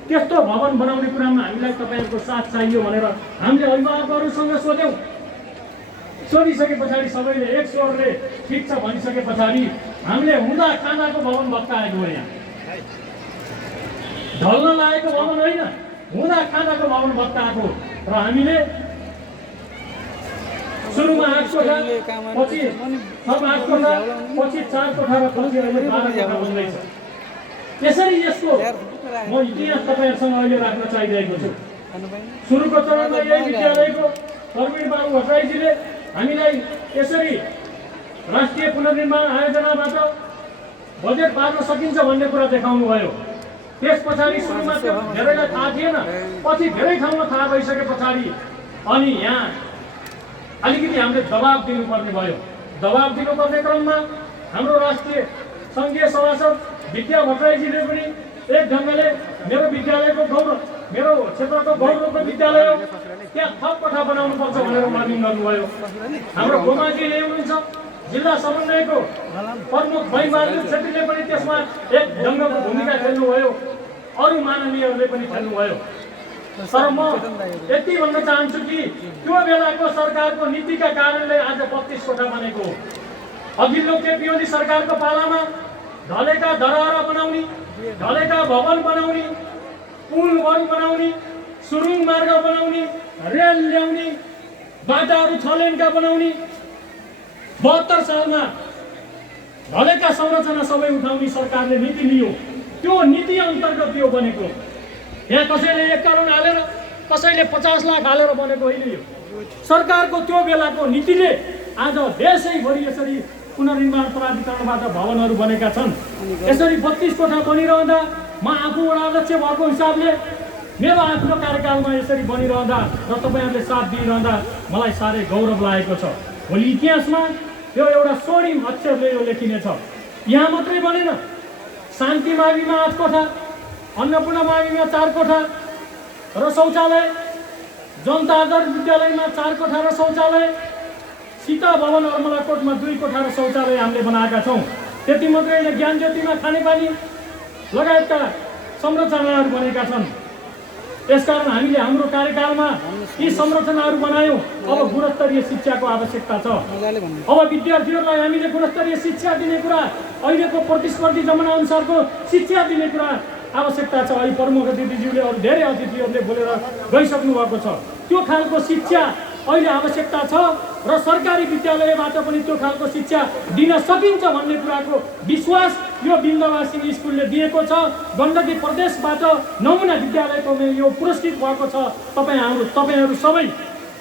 त्यस्तो भवन बनाउने कुरामा हामीलाई तपाईँहरूको साथ चाहियो भनेर हामीले अभिभावकहरूसँग सोध्यौँ। सोधिसके पछाडि सबैले एक स्वरले ठिक छ भनिसके पछाडि हामीले हुँदा खाँदाको भवन भत्काएको हो। यहाँ ढल्न लागेको भवन होइन, हुँदा खाँदाको भवन भत्काएको। र हामीले सुरुमा 8 कोठा, पछि 8 कोठा, पछि 4 कोठा र पछि अहिले 12 कोठा बन्दैछ। यसरी यसको म इतिहास तपाईँहरूसँग अहिले राख्न चाहिरहेको छु। सुरुको चरणमा यही विद्यालयको प्रवीण बाबु भट्टराईजीले हामीलाई यसरी राष्ट्रिय पुनर्निर्माण आयोजनाबाट बजेट पार्न सकिन्छ भन्ने कुरा देखाउनु भयो। त्यस पछाडि सुरुमा त्यो धेरैलाई थाहा थिएन, पछि धेरै ठाउँमा थाहा भइसके पछाडि अनि यहाँ अलिकति हामीले दबाब दिनुपर्ने भयो। दबाब दिनुपर्ने क्रममा हाम्रो राष्ट्रिय सङ्घीय सभासद विद्या भट्टराईजीले पनि एक ढङ्गले मेरो विद्यालयको गौरव, मेरो क्षेत्रको गौरवको विद्यालय हो, त्यहाँ थप कोठा बनाउनु पर्छ भनेर माग गर्नुभयो। हाम्रो गोमाजीले हुनुहुन्छ जिल्ला समन्वयको प्रमुख भैबहादुर छेत्रीले पनि त्यसमा एक ढङ्गको भूमिका खेल्नुभयो, अरू माननीयहरूले पनि खेल्नुभयो। तर म यति भन्न चाहन्छु कि त्यो बेलाको सरकारको नीतिका कारणले आज 32 कोठा बनेको हो। अघिल्लो केपी ओली सरकारको पालामा ढलेका धरहरा बनाउने, ढलेका भवन बनाउने, पुलहरू बनाउने, सुरुङ मार्ग बनाउने, रेल ल्याउने, बाटाहरू 6 लेनका बनाउने, 72 सालमा ढलेका संरचना सबै उठाउने सरकारले नीति लियो। त्यो नीति अन्तर्गत यो बनेको। यहाँ कसैले 1 करोड हालेर, कसैले 50 लाख हालेर बनेको होइन। यो सरकारको त्यो बेलाको नीतिले आज देशैभरि यसरी पुनर्निर्माण प्राधिकरणबाट भवनहरू बनेका छन्। यसरी 32 कोठा बनिरहँदा म आफू वडा अध्यक्ष भएको हिसाबले मेरो आफ्नो कार्यकालमा यसरी बनिरहँदा र तपाईँहरूले साथ दिइरहँदा मलाई साह्रै गौरव लागेको छ। भोलि इतिहासमा यो एउटा स्वर्णिम अक्षरले यो लेखिनेछ। यहाँ मात्रै बनेन, शान्ति माविमा 8 कोठा, अन्नपूर्ण माविमा 4 कोठा र शौचालय, जनता आदर्श विद्यालयमा 4 कोठा र शौचालय, सीता भवन अर्मलाकोटमा 2 कोठा र शौचालय हामीले बनाएका छौँ। त्यति मात्रै होइन, ज्ञान ज्योतिमा खानेपानी लगायतका संरचनाहरू बनेका छन्। यसकारण हामीले हाम्रो कार्यकालमा यी संरचनाहरू बनायौँ। अब गुणस्तरीय शिक्षाको आवश्यकता छ। अब विद्यार्थीहरूलाई हामीले गुणस्तरीय शिक्षा दिने कुरा, अहिलेको प्रतिस्पर्धी जमाना अनुसारको शिक्षा दिने कुरा आवश्यकता छ। अहिले प्रमुख अतिथिज्यूले अरू धेरै अतिथिहरूले बोलेर गइसक्नु भएको छ। त्यो खालको शिक्षा अहिले आवश्यकता छ र सरकारी विद्यालयबाट पनि त्यो खालको शिक्षा दिन सकिन्छ भन्ने कुराको विश्वास यो विन्ध्यवासिनी स्कुलले दिएको छ। गण्डकी प्रदेशबाट नमुना विद्यालयको यो पुरस्कृत भएको छ। तपाईँहरू सबै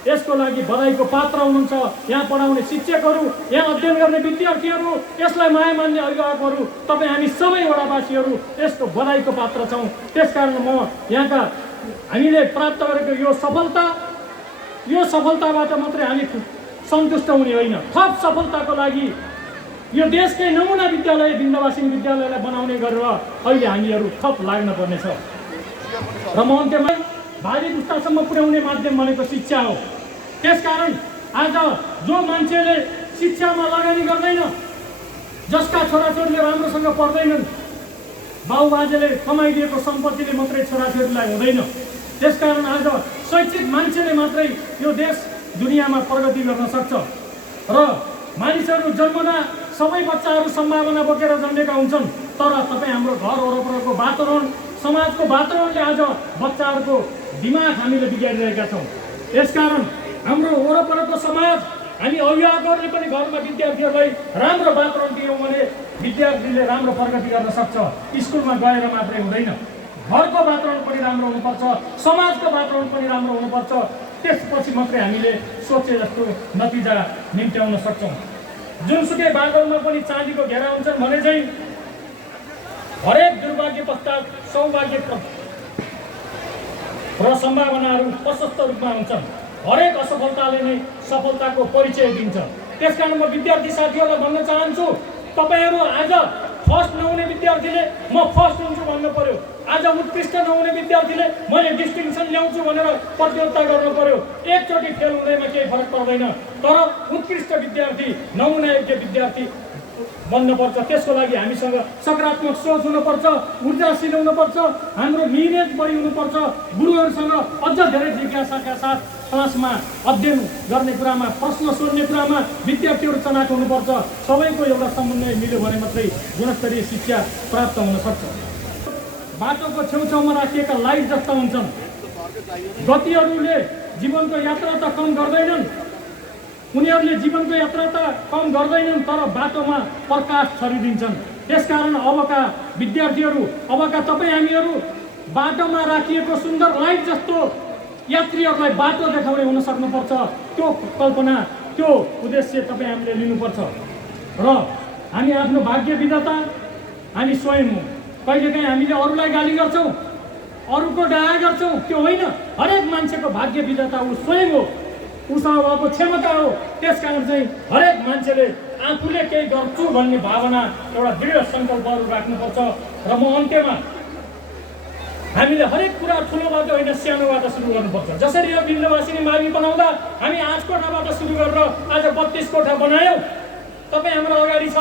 यसको लागि बधाईको पात्र हुनुहुन्छ यहाँ पढाउने शिक्षकहरू, यहाँ अध्ययन गर्ने विद्यार्थीहरू, यसलाई माया मान्ने अभिभावकहरू, तपाईँ हामी सबै वडावासीहरू यसको बधाईको पात्र छौँ। त्यसकारण म यहाँका हामीले प्राप्त गरेको यो सफलताबाट मात्रै हामी सन्तुष्ट हुने होइन, थप सफलताको लागि यो देशकै नमुना विद्यालय विन्ध्यवासिनी विद्यालयलाई बनाउने गरेर अहिले हामीहरू थप लाग्न पर्नेछ। र म अन्त्यमा भावी पुस्तासम्म पुर्याउने माध्यम भनेको शिक्षा हो। त्यसकारण आज जो मान्छेले शिक्षामा लगानी गर्दैन, जसका छोराछोरीले राम्रोसँग पढ्दैनन्, बाबुबाजेले कमाइदिएको सम्पत्तिले मात्रै छोराछोरीलाई हुँदैन। त्यसकारण आज शिक्षित मान्छेले मात्रै यो देश दुनियाँमा प्रगति गर्न सक्छ। र मानिसहरू जन्मदा सबै बच्चाहरू सम्भावना बोकेर जन्मेका हुन्छन्, तर तपाईँ हाम्रो घर वरपरको वातावरण, समाजको वातावरणले आज बच्चाहरूको दिमाग हामीले बिगारिरहेका छौँ। यसकारण हाम्रो वरपरको समाज, हामी अभिभावकहरूले पनि घरमा विद्यार्थीहरूलाई राम्रो वातावरण दियौँ भने विद्यार्थीले राम्रो प्रगति गर्न सक्छ। स्कुलमा गएर मात्रै हुँदैन, घरको वातावरण पनि राम्रो हुनुपर्छ, समाजको वातावरण पनि राम्रो हुनुपर्छ। त्यसपछि मात्रै हामीले सोचे जस्तो नतिजा निम्त्याउन सक्छौँ। जुनसुकै बाटोमा पनि चाँदीको घेरा हुन्छन् भने चाहिँ हरेक दुर्भाग्य पश्चात सौभाग्य र सम्भावनाहरू प्रशस्त रूपमा हुन्छन्। हरेक असफलताले नै सफलताको परिचय दिन्छ। त्यसकारण म विद्यार्थी साथीहरूलाई भन्न चाहन्छु, तपाईँहरू आज फर्स्ट नहुने विद्यार्थीले म फर्स्ट हुन्छु भन्नु पर्यो। आज उत्कृष्ट नहुने विद्यार्थीले मैले डिस्टिङसन ल्याउँछु भनेर प्रतियोगिता गर्नु पर्यो। एकचोटि फेल हुँदैमा केही फरक पर्दैन, तर उत्कृष्ट विद्यार्थी, नमुनायोग्य विद्यार्थी बन्नुपर्छ। त्यसको लागि हामीसँग सकारात्मक सोच हुनुपर्छ, ऊर्जाशील हुनुपर्छ, हाम्रो मिहिनेत बढी हुनुपर्छ। गुरुहरूसँग अझ धेरै जिज्ञासाका साथ क्लासमा अध्ययन गर्ने कुरामा, प्रश्न सोध्ने कुरामा विद्यार्थीहरू चनाखो हुनुपर्छ। सबैको एउटा समन्वय मिल्यो भने मात्रै गुणस्तरीय शिक्षा प्राप्त हुन सक्छ। बाटोको छेउछाउमा राखिएका लाइट जस्ता हुन्छन्। गतिहरूले जीवनको यात्रा त कम गर्दैनन्, उनीहरूले जीवनको यात्रा त कम गर्दैनन्, तर बाटोमा प्रकाश छरिदिन्छन्। त्यसकारण अबका विद्यार्थीहरू, अबका तपाईँ हामीहरू बाटोमा राखिएको सुन्दर लाइट जस्तो यात्रीहरूलाई बाटो देखाउने हुन सक्नुपर्छ। त्यो कल्पना, त्यो उद्देश्य तपाईँ हामीले लिनुपर्छ। र हामी आफ्नो भाग्य विधाता हामी स्वयं हौँ। कहिलेकाहीँ हामीले अरूलाई गाली गर्छौँ, अरूको डाहा गर्छौँ, त्यो होइन। हरेक मान्छेको भाग्य विधाता ऊ स्वयं हो, उसँग भएको क्षमता हो। त्यसकारण चाहिँ हरेक मान्छेले आफूले केही गर्छु भन्ने भावना, एउटा दृढ सङ्कल्पहरू राख्नुपर्छ। र म अन्त्यमा हामीले हरेक कुरा ठुलोबाट होइन, सानोबाट सुरु गर्नुपर्छ। जसरी यो विन्ध्यवासिनी मावि बनाउँदा हामी 8 कोठाबाट सुरु गरेर आज 32 कोठा बनायौँ, तपाईँ हाम्रो अगाडि छ।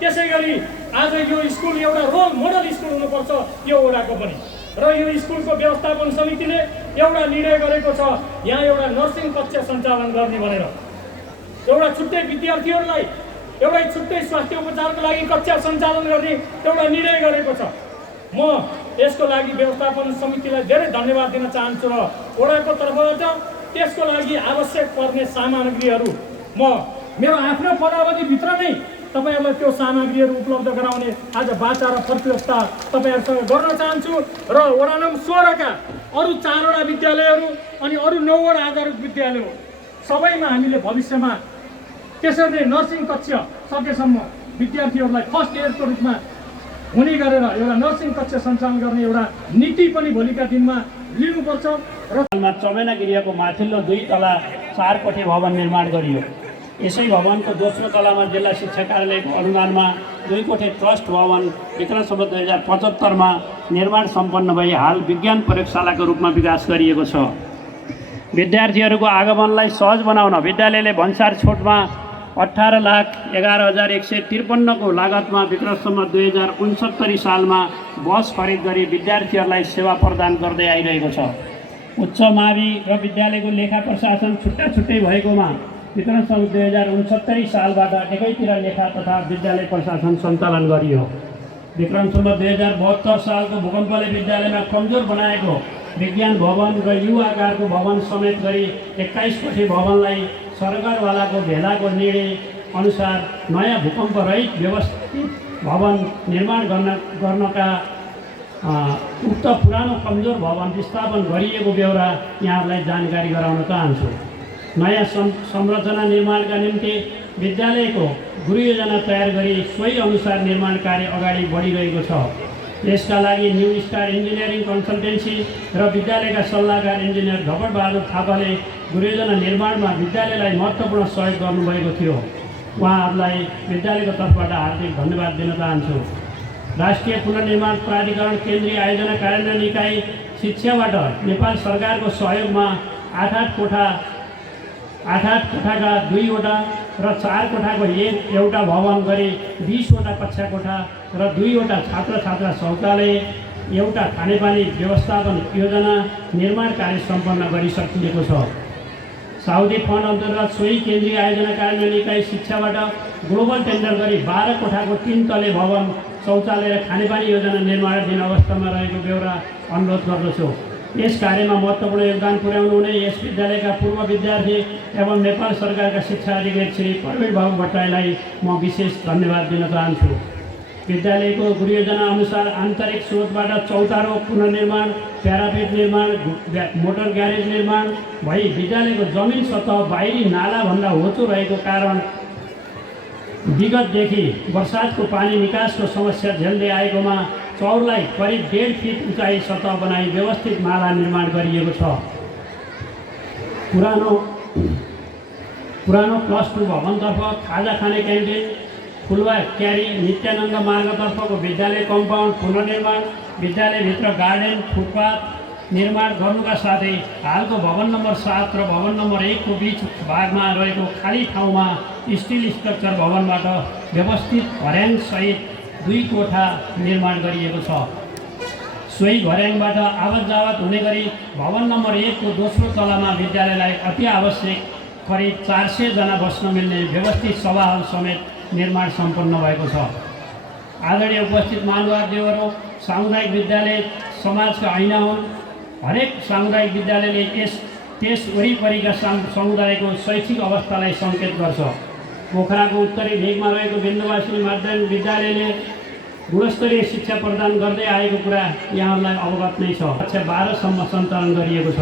त्यसै गरी आज यो स्कुल एउटा रोल मोडल स्कुल हुनुपर्छ यो वडाको पनि। र यो स्कुलको व्यवस्थापन समितिले एउटा निर्णय गरेको छ, यहाँ एउटा नर्सिङ कक्ष सञ्चालन गर्ने भनेर। एउटा छुट्टै विद्यार्थीहरूलाई एउटै छुट्टै स्वास्थ्य उपचारको लागि कक्षा सञ्चालन गर्ने एउटा निर्णय गरेको छ। म यसको लागि व्यवस्थापन समितिलाई धेरै धन्यवाद दिन चाहन्छु। र वडाको तर्फबाट त्यसको लागि आवश्यक पर्ने सामग्रीहरू म मेरो आफ्नो पदावधिभित्र नै तपाईँहरूलाई त्यो सामग्रीहरू उपलब्ध गराउने आज बाचा र प्रतियोगिता तपाईँहरूसँग गर्न चाहन्छु। र वडा नम्बर 16 का अरू 4वटा विद्यालयहरू अनि अरू 9वटा आधारित विद्यालयहरू सबैमा हामीले भविष्यमा त्यसरी नर्सिङ कक्ष सकेसम्म विद्यार्थीहरूलाई फर्स्ट इयरको रूपमा हुने गरेर एउटा नर्सिङ कक्ष सञ्चालन गर्ने एउटा नीति पनि भोलिका दिनमा लिनुपर्छ। र चमेना गृहको माथिल्लो 2 तला 4 कोठे भवन निर्माण गरियो। यसै भवनको दोस्रो तलामा जिल्ला शिक्षा कार्यालयको अनुदानमा 2 कोठे ट्रस्ट भवन विक्रम सम्वत 2075 निर्माण सम्पन्न भई हाल विज्ञान प्रयोगशालाको रूपमा विकास गरिएको छ। विद्यार्थीहरूको आगमनलाई सहज बनाउन विद्यालयले भन्सार छुटमा 18,11,153 को लागतमा विक्रम सम्वत 2069 सालमा बस खरिद गरी विद्यार्थीहरूलाई सेवा प्रदान गर्दै आइरहेको छ। उच्च मावि र विद्यालयको लेखा प्रशासन छुट्टा छुट्टै भएकोमा विक्रम सम्वत 2069 सालबाट एकैतिर लेखा तथा विद्यालय प्रशासन सञ्चालन गरियो। विक्रम सम्वत 2072 सालको भूकम्पले विद्यालयमा कमजोर बनाएको विज्ञान भवन र यु आकारको भवन समेत गरी 21 कोठे भवनलाई सरकारवालाको भेलाको निर्णय अनुसार नयाँ भूकम्प रहित व्यवस्थित भवन निर्माण गर्नका उक्त पुरानो कमजोर भवन विस्थापन गरिएको बेहोरा यहाँहरूलाई जानकारी गराउन चाहन्छु। नयाँ संरचना निर्माणका निम्ति विद्यालयको गुरु योजना तयार गरी सोही अनुसार निर्माण कार्य अगाडि बढिरहेको छ। यसका लागि न्यू स्टार इन्जिनियरिङ कन्सल्टेन्सी र विद्यालयका सल्लाहकार इन्जिनियर घपटबहादुर थापाले गुरु योजना निर्माणमा विद्यालयलाई महत्त्वपूर्ण सहयोग गर्नुभएको थियो। उहाँहरूलाई विद्यालयको तर्फबाट हार्दिक धन्यवाद दिन चाहन्छु। राष्ट्रिय पुनर्निर्माण प्राधिकरण केन्द्रीय आयोजना कार्यान्वयन इकाइ शिक्षाबाट नेपाल सरकारको सहयोगमा 8-8 कोठाका 2वटा र 4 कोठाको एउटा भवन गरी 20वटा कक्षा कोठा र 2वटा छात्र शौचालय, एउटा खानेपानी व्यवस्थापन योजना निर्माण कार्य सम्पन्न गरिसकिएको छ। साउदी फन्ड अन्तर्गत सोही केन्द्रीय आयोजना कार्यान्वयन इकाइ शिक्षाबाट ग्लोबल टेन्डर गरी 12 कोठाको 3 तले भवन, शौचालय र खानेपानी योजना निर्माणाधीन अवस्थामा रहेको बेहोरा अनुरोध गर्दछु। यस कार्यमा महत्त्वपूर्ण योगदान पुर्याउनु हुने यस विद्यालयका पूर्व विद्यार्थी एवं नेपाल सरकारका शिक्षा अधिकारी श्री प्रवीण बाबु भट्टराईलाई म विशेष धन्यवाद दिन चाहन्छु। विद्यालयको गुरु योजना अनुसार आन्तरिक स्रोतबाट चौतारो पुनर्निर्माण, प्यारापेट निर्माण, मोटर ग्यारेज निर्माण भई विद्यालयको जमिन सतह बाहिरी नालाभन्दा होचो रहेको कारण विगतदेखि वर्षातको पानी निकासको समस्या झेल्दै आएकोमा चौरलाई करिब 1.5 फिट उचाइ सतह बनाई व्यवस्थित नाला निर्माण गरिएको छ। पुरानो +2 भवनतर्फ खाजा खाने क्यान्टिन, फुलवा क्यारी नित्यानन्द मार्गतर्फको विद्यालय कम्पाउन्ड पुनर्निर्माण, विद्यालयभित्र गार्डन, फुटपाथ निर्माण गर्नुका साथै हालको भवन नम्बर 7 र भवन नम्बर 1 को बीच भागमा रहेको खाली ठाउँमा स्टिल स्ट्रक्चर भवनबाट व्यवस्थित घर्याङसहित 2 कोठा निर्माण गरिएको छ। सोही घर्याङबाट आवत जावत हुने गरी भवन नम्बर 1 को दोस्रो तलामा विद्यालयलाई अति आवश्यक करिब 400 जना बस्न मिल्ने व्यवस्थित सभा हल समेत निर्माण सम्पन्न भएको छ। आदरणीय उपस्थित महानुभावदेवहरू, सामुदायिक विद्यालय समाजका ऐना हुन्। हरेक सामुदायिक विद्यालयले त्यस वरिपरिका समुदायको शैक्षिक अवस्थालाई सङ्केत गर्छ। पोखराको उत्तरी भेगमा रहेको बिन्दुवासिनी माध्यमिक विद्यालयले गुणस्तरीय शिक्षा प्रदान गर्दै आएको कुरा यहाँहरूलाई अवगत नै छ। कक्षा 12 सम्म सञ्चालन गरिएको छ।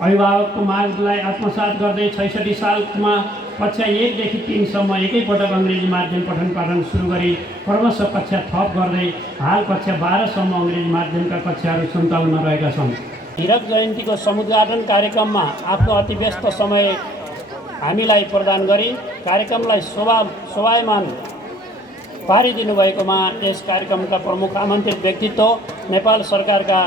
अभिभावकको मागलाई आत्मसात गर्दै 66 सालमा कक्षा 1 देखि 3 सम्म एकैपटक अङ्ग्रेजी माध्यम पठन पाठन सुरु गरी क्रमशः कक्षा थप गर्दै हाल कक्षा 12 सम्म अङ्ग्रेजी माध्यमका कक्षाहरू सञ्चालनमा रहेका छन्। हीरक जयन्तीको समुद्घाटन कार्यक्रममा आफ्नो अति व्यस्त समय हामीलाई प्रदान गरी कार्यक्रमलाई शोभायमान पारिदिनु भएकोमा यस कार्यक्रमका प्रमुख आमन्त्रित व्यक्तित्व नेपाल सरकारका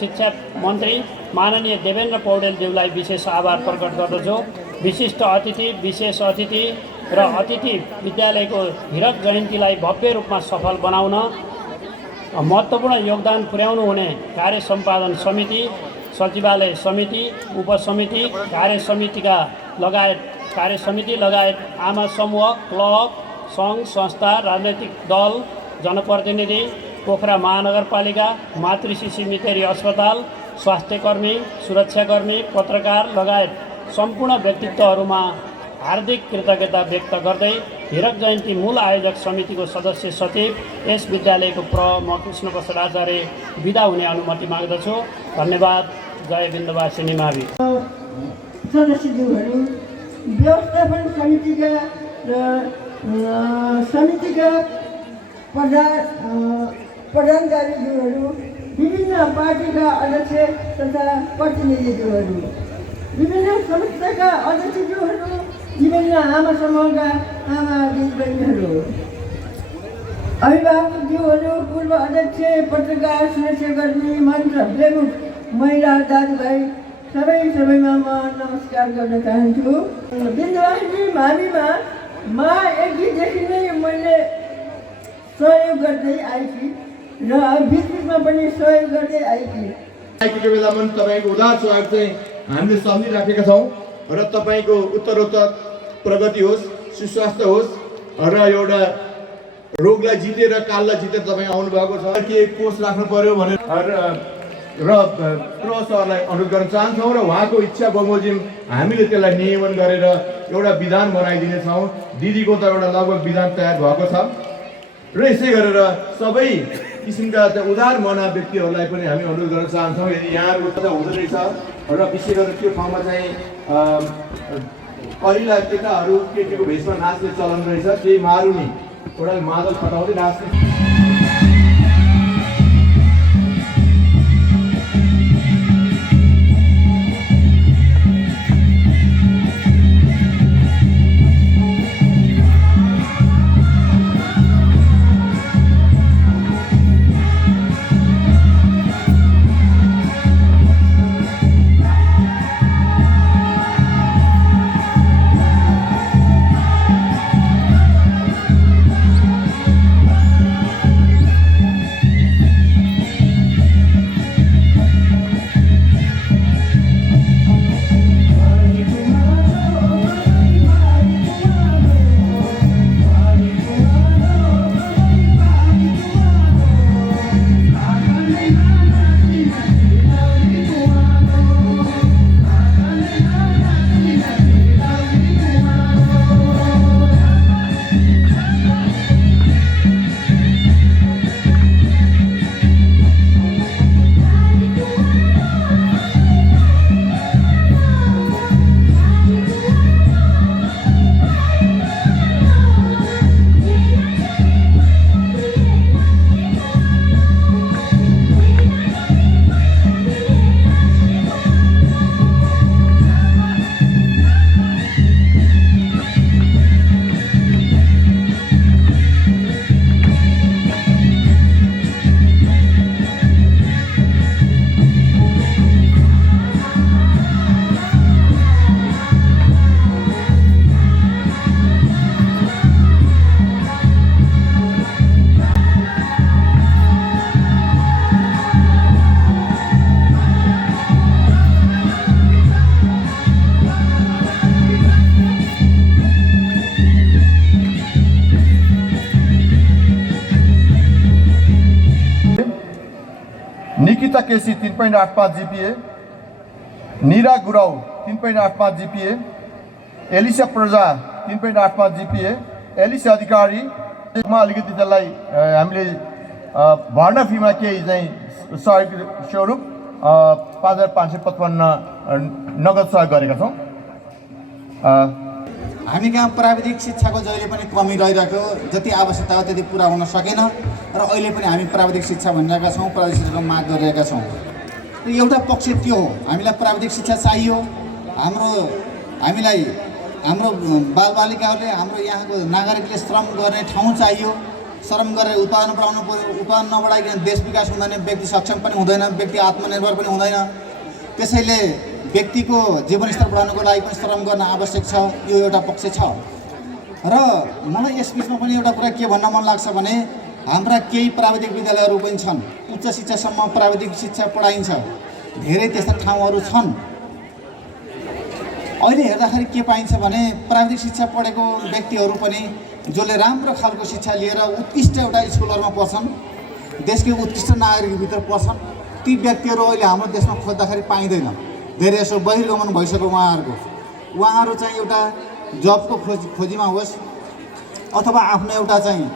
शिक्षा मन्त्री माननीय देवेन्द्र पौडेलज्यूलाई विशेष आभार प्रकट गर्दछु। विशिष्ट अतिथि, विशेष अतिथि र अतिथि विद्यालयको हीरक जयन्तीलाई भव्य रूपमा सफल बनाउन महत्त्वपूर्ण योगदान पुर्याउनु हुने कार्य सम्पादन समिति, सचिवालय समिति, उपसमिति, कार्य समिति लगायत आमा समूह, क्लब, सङ्घ संस्था, राजनैतिक दल, जनप्रतिनिधि, पोखरा महानगरपालिका, मातृ शिशु मितेरी अस्पताल, स्वास्थ्यकर्मी, सुरक्षाकर्मी, पत्रकार लगायत सम्पूर्ण व्यक्तित्वहरूमा हार्दिक कृतज्ञता व्यक्त गर्दै हीरक जयन्ती मूल आयोजक समितिको सदस्य सचिव यस विद्यालयको म कृष्णप्रसाद आचार्य बिदा हुने अनुमति माग्दछु। धन्यवाद। जय बिन्दवासिनी मावि। सदस्यज्यूहरू, व्यवस्थापन समितिका प्रधानकारीज्यूहरू, विभिन्न पार्टीका अध्यक्ष तथा प्रतिनिधिज्यूहरू, विभिन्न संस्थाका अध्यक्षज्यूहरू, विभिन्न आमा समूहका आमा दिदीबहिनीहरू, अभिभावकज्यूहरू, पूर्व अध्यक्ष, पत्रकार, सुरक्षाकर्मी, मञ्च प्रमुख महिला दाजुभाइ सबैमा म नमस्कार गर्न चाहन्छु। बिन्दवासिनी माविमा एक गीतदेखि नै मैले सहयोग गर्दै आएकी र बिचमा पनि सहयोग गर्दै आएकी। आइको बेलामा पनि तपाईँको उदार स्वागत चाहिँ हामीले सम्झिराखेका छौँ र तपाईँको उत्तरोत्तर प्रगति होस्, सुस्वास्थ्य होस् र एउटा रोगलाई जितेर काललाई जितेर तपाईँ आउनुभएको छ। के कोष राख्नु पर्यो भनेर सरलाई अनुरोध गर्न चाहन्छौँ र उहाँको इच्छा बमोजिम हामीले त्यसलाई नियमन गरेर एउटा विधान बनाइदिनेछौँ। दिदीको त एउटा लगभग विधान तयार भएको छ र यसै गरेर सबै किसिमका उदार मना व्यक्तिहरूलाई पनि हामी अनुरोध गर्न चाहन्छौँ। यदि यहाँहरूको हुँदो रहेछ र विशेष गरेर त्यो ठाउँमा चाहिँ पहिला केटाहरू केटीको भेषमा नाच्ने चलन रहेछ, केही मारुनी एउटा मादल खटाउँदै नाच्ने। निकिता केसी 3.85 GPA, नीरा गुराउ 3.85 GPA, एलिसा प्रजा 3.85 GPA, एलिसा अधिकारी अलिकति त्यसलाई हामीले भर्ना फीमा केही चाहिँ सहयोग स्वरूप 5555 नगद सहयोग गरेका छौँ। हामी कहाँ प्राविधिक शिक्षाको जहिले पनि कमी रहिरहेको, जति आवश्यकता हो त्यति पुरा हुन सकेन र अहिले पनि हामी प्राविधिक शिक्षा भनिरहेका छौँ, प्राविधिक शिक्षाको माग गरिरहेका छौँ। एउटा पक्ष त्यो हो, हामीलाई प्राविधिक शिक्षा चाहियो। हामीलाई हाम्रो बालबालिकाहरूले, हाम्रो यहाँको नागरिकले श्रम गर्ने ठाउँ चाहियो। श्रम गरेर उत्पादन बढाउनु पर्यो। उत्पादन नबढाइकन देश विकास हुँदैन, व्यक्ति सक्षम पनि हुँदैन, व्यक्ति आत्मनिर्भर पनि हुँदैन। त्यसैले व्यक्तिको जीवनस्तर बढाउनको लागि पनि श्रम गर्न आवश्यक छ। यो एउटा पक्ष छ र मलाई यस बिचमा पनि एउटा कुरा के भन्न मन लाग्छ भने हाम्रा केही प्राविधिक विद्यालयहरू पनि छन्, उच्च शिक्षासम्म प्राविधिक शिक्षा पढाइन्छ, धेरै त्यस्ता ठाउँहरू छन्। अहिले हेर्दाखेरि के पाइन्छ भने प्राविधिक शिक्षा पढेको व्यक्तिहरू पनि जसले राम्रो खालको शिक्षा लिएर उत्कृष्ट एउटा स्कुलहरूमा पढ्छन्, देशकै उत्कृष्ट नागरिकभित्र पढ्छन्, ती व्यक्तिहरू अहिले हाम्रो देशमा खोज्दाखेरि पाइँदैन। धेरै यसो बहिर्गमन भइसक्यो उहाँहरू चाहिँ एउटा जबको खोजीमा होस् अथवा आफ्नो एउटा चाहिँ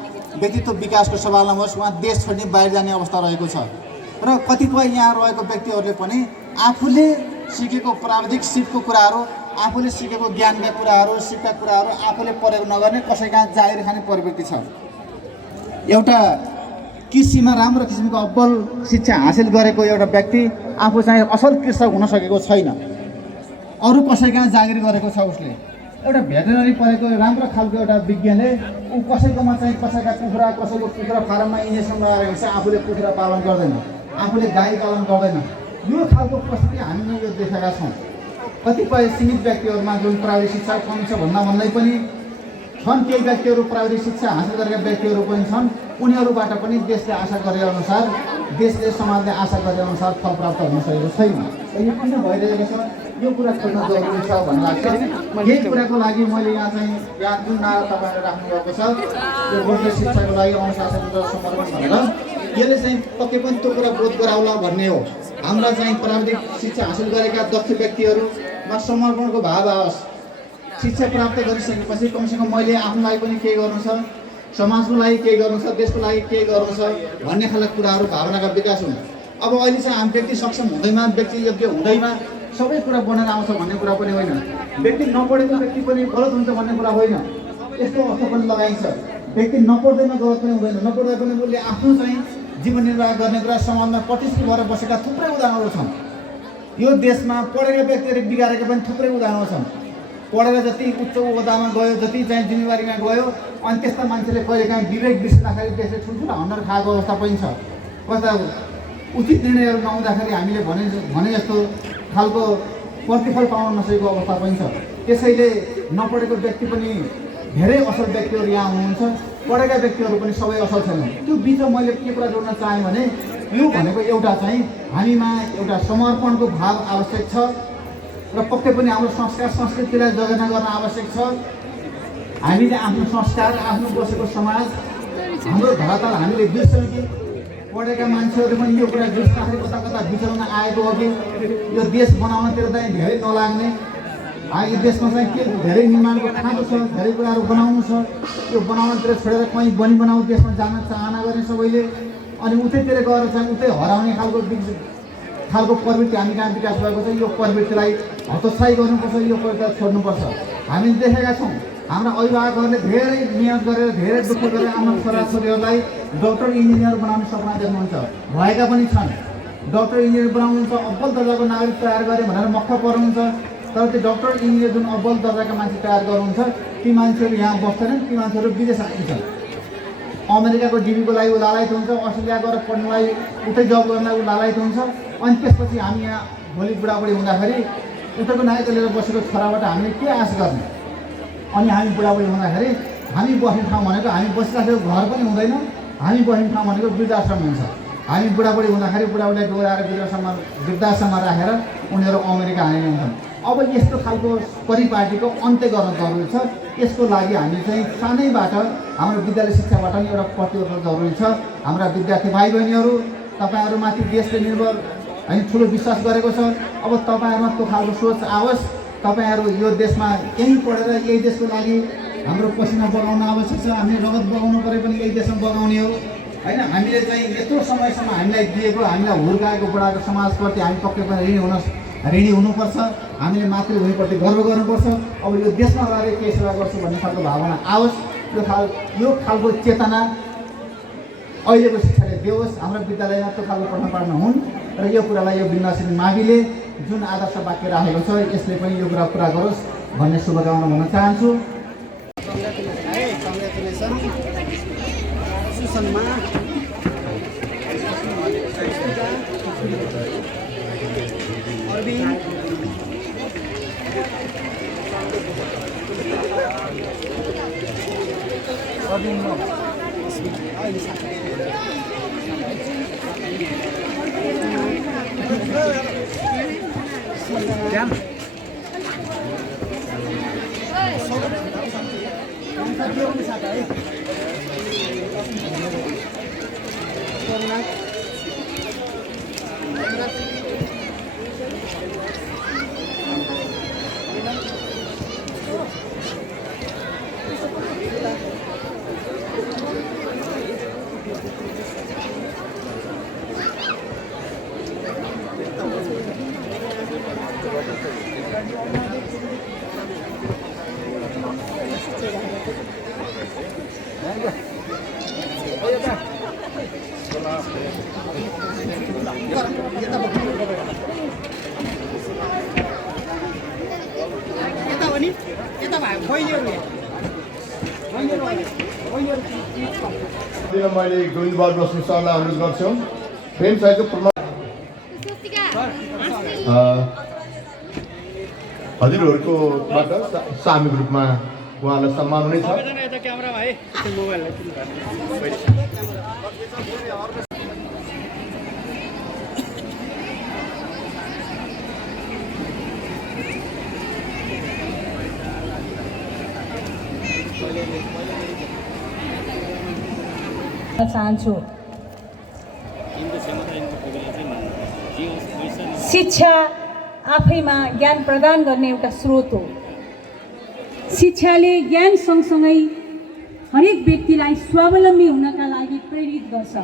व्यक्तित्व विकासको सवालमा होस्, उहाँ देश छोड्ने बाहिर जाने अवस्था रहेको छ। र कतिपय यहाँ रहेको व्यक्तिहरूले पनि आफूले सिकेको प्राविधिक सिपको कुराहरू, आफूले सिकेको ज्ञानका कुराहरू, सिपका कुराहरू आफूले प्रयोग नगर्ने, कसैका जागिर खाने प्रवृत्ति छ। एउटा कृषिमा राम्रो किसिमको अब्बल शिक्षा हासिल गरेको एउटा व्यक्ति आफू चाहिँ असल कृषक हुन सकेको छैन, अरू कसैका जागिर गरेको छ। उसले एउटा भेटनरी पढेको राम्रो खालको एउटा विज्ञानले ऊ कसैकोमा चाहिँ कसैका कसैको कुखुरा फार्ममा इन्जेक्सन लगाएर हिँड्छ, आफूले कुखुरा पालन गर्दैन, आफूले गाई पालन गर्दैन। यो खालको परिस्थिति हामीले यो देखेका छौँ। कतिपय सीमित व्यक्तिहरूमा जुन प्राविधिक शिक्षा कमी छ भन्दै पनि छन्, केही व्यक्तिहरू प्राविधिक शिक्षा हासिल गरेका व्यक्तिहरू पनि छन्। उनीहरूबाट पनि देशले आशा गरे अनुसार, देशले समाजले आशा गरे अनुसार फल प्राप्त हुन सकेको छैन। यो किन भइरहेको छ यो कुरा खोज्न जरुरी छ भन्ने लाग्छ। यही कुराको लागि मैले यहाँ जुन नारा तपाईँले राख्नुभएको छ, यो गोर्खे शिक्षाको लागि अनुशासन र समर्पण भनेर, यसले चाहिँ पक्कै पनि त्यो कुरा बोध गराउला भन्ने हो। हाम्रा चाहिँ प्राविधिक शिक्षा हासिल गरेका दक्ष व्यक्तिहरूमा समर्पणको भाव आओस्। शिक्षा प्राप्त गरिसकेपछि कमसेकम मैले आफ्नो लागि पनि केही गर्नु छ, समाजको लागि केही गर्नु छ, देशको लागि केही गर्नु छ भन्ने खालका कुराहरू, भावनाका विकास हुन्। अब अहिले चाहिँ हामी व्यक्ति सक्षम हुँदैमा, व्यक्ति योग्य हुँदैमा सबै कुरा बनेर आउँछ भन्ने कुरा पनि होइन। व्यक्ति नपढेको व्यक्ति पनि गलत हुन्छ भन्ने कुरा होइन। यस्तो अर्थ पनि लगाइन्छ व्यक्ति नपढ्दैमा गलत पनि हुँदैन। नपढ्दा पनि उसले आफ्नो चाहिँ जीवन निर्वाह गर्ने कुरा समाजमा प्रतिष्ठित भएर बसेका थुप्रै उदाहरणहरू छन्। यो देशमा पढेका व्यक्तिहरू बिगारेका पनि थुप्रै उदाहरणहरू छन्। पढेर जति उच्च ओहदामा गयो, जति चाहिँ जिम्मेवारीमा गयो, अनि त्यस्ता मान्छेले कहिलेकाहीँ विवेक बिर्सिँदाखेरि देशले ठुल्ठुलो हन्डर खाएको अवस्था पनि छ। कता उचित निर्णयहरू नहुँदाखेरि हामीले भने जस्तो खालको प्रतिफल पाउन नसकेको अवस्था पनि छ। त्यसैले नपढेको व्यक्ति पनि धेरै असल व्यक्तिहरू यहाँ हुनुहुन्छ, पढेका व्यक्तिहरू पनि सबै असल छैनन्। त्यो बिचमा मैले के कुरा जोड्न चाहेँ भने यो भनेको एउटा चाहिँ हामीमा एउटा समर्पणको भाव आवश्यक छ र पक्कै पनि हाम्रो संस्कार संस्कृतिलाई जगेर्ना गर्न आवश्यक छ। हामीले आफ्नो संस्कार, आफ्नो बसेको समाज, हाम्रो धरातल हामीले बिर्स्यौँ कि पढेका मान्छेहरू पनि यो कुरा बिर्स्दाखेरि कता कता बिचराउन आएको हो कि यो देश बनाउनतिर चाहिँ धेरै नलाग्ने, यो देशमा चाहिँ के धेरै निर्माणको खाँचो छ, धेरै कुराहरू बनाउनु छ, यो बनाउनतिर छोडेर कहीँ बनाऊ देशमा जान चाहना गर्ने सबैले, अनि उतैतिर गएर चाहिँ उतै हराउने खालको प्रवृत्ति हामी कहाँ विकास भएको छ। यो प्रवृत्तिलाई हतोत्साही गर्नुपर्छ, यो प्रवृत्तिलाई छोड्नुपर्छ। हामीले देखेका छौँ हाम्रा अभिभावकहरूले धेरै मेहनत गरेर धेरै दुःख गरेर आफ्नो छोराछोरीहरूलाई डक्टर इन्जिनियर बनाउने सपना देख्नुहुन्छ, भएका पनि छन्। डक्टर इन्जिनियर बनाउनुहुन्छ, अब्बल दर्जाको नागरिक तयार गरे भनेर मक्ख पर्नुहुन्छ, तर त्यो डक्टर इन्जिनियर जुन अब्बल दर्जाका मान्छे तयार गर्नुहुन्छ ती मान्छेहरू यहाँ बस्दैनन्, ती मान्छेहरू विदेश आइन्छन्। अमेरिकाको डिग्रीको लागि ऊ लालायत हुन्छ, अस्ट्रेलिया गएर पढ्नलाई उतै जब गर्नलाई ऊ लालायत हुन्छ। अनि त्यसपछि हामी यहाँ भोलि बुढाबुढी हुँदाखेरि उतैको नागरिक लिएर बसेको छोराबाट हामीले के आश गर्ने? अनि हामी बुढाबुढी हुँदाखेरि हामी बस्ने ठाउँ भनेको हामी बसिराखेको घर पनि हुँदैन, हामी बस्ने ठाउँ भनेको वृद्धाश्रम हुन्छ। हामी बुढाबुढी हुँदाखेरि बुढाबुढीलाई डोराएर वृद्धाश्रममा राखेर उनीहरू अमेरिका हाल्ने हुन्छन्। अब यस्तो खालको परिपाटीको अन्त्य गर्न जरुरी छ। यसको लागि हामी चाहिँ सानैबाट हाम्रो विद्यालय शिक्षाबाट नि एउटा प्रतिबद्धता जरुरी छ। हाम्रा विद्यार्थी भाइ बहिनीहरू, तपाईँहरूमाथि देशले निर्भर हामी ठुलो विश्वास गरेको छ। अब तपाईँहरूमा त्यो खालको सोच आओस्, तपाईँहरू यो देशमा यहीँ पढेर यही देशको लागि हाम्रो पसिना बगाउन आवश्यक छ। हामीले रगत बगाउनु परे पनि यही देशमा बगाउने हो होइन। हामीले चाहिँ यत्रो समयसम्म हामीलाई दिएको, हामीलाई हुर्काएको बुढाको समाजप्रति हामी पक्कै पनि ऋणी हुनुपर्छ। हामीले मातृभूमिप्रति गर्व गर्नुपर्छ। अब यो देशमा गएर केही सेवा गर्छु भन्ने खालको भावना आओस्। यो खालको चेतना अहिलेको शिक्षाले दियोस्। हाम्रो विद्यालयमा त्यो खालको पठन पाठन हुन् र यो कुरालाई यो बिन्दासिनी माविले जुन आदर्श वाक्य राखेको छ यसले पनि यो कुरा पुरा गरोस् भन्ने शुभकामना भन्न चाहन्छु। मैले गोविन्दबहादुर बस्नेत सरलाई अनुरोध गर्छु प्रेम साहित्यको हजुरहरूकोबाट सामूहिक रूपमा उहाँलाई सम्मान हुनेछ। चाहन्छु शिक्षा आफैमा ज्ञान प्रदान गर्ने एउटा स्रोत हो। शिक्षाले ज्ञान सँगसँगै हरेक व्यक्तिलाई स्वावलम्बी हुनका लागि प्रेरित गर्छ।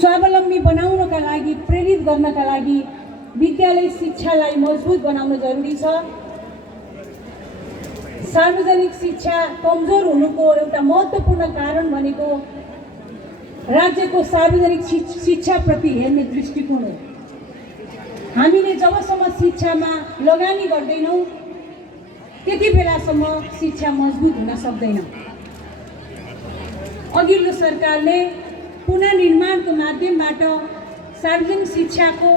स्वावलम्बी बनाउनका लागि, प्रेरित गर्नका लागि विद्यालय शिक्षालाई मजबुत बनाउन जरुरी छ। सार्वजनिक शिक्षा कमजोर हुनुको एउटा महत्त्वपूर्ण कारण भनेको राज्यको सार्वजनिक शिक्षाप्रति हेर्ने दृष्टिकोण हो। हामीले जबसम्म शिक्षामा लगानी गर्दैनौँ त्यति बेलासम्म शिक्षा मजबुत हुन सक्दैन। अघिल्लो सरकारले पुनर्निर्माणको माध्यमबाट सार्वजनिक शिक्षाको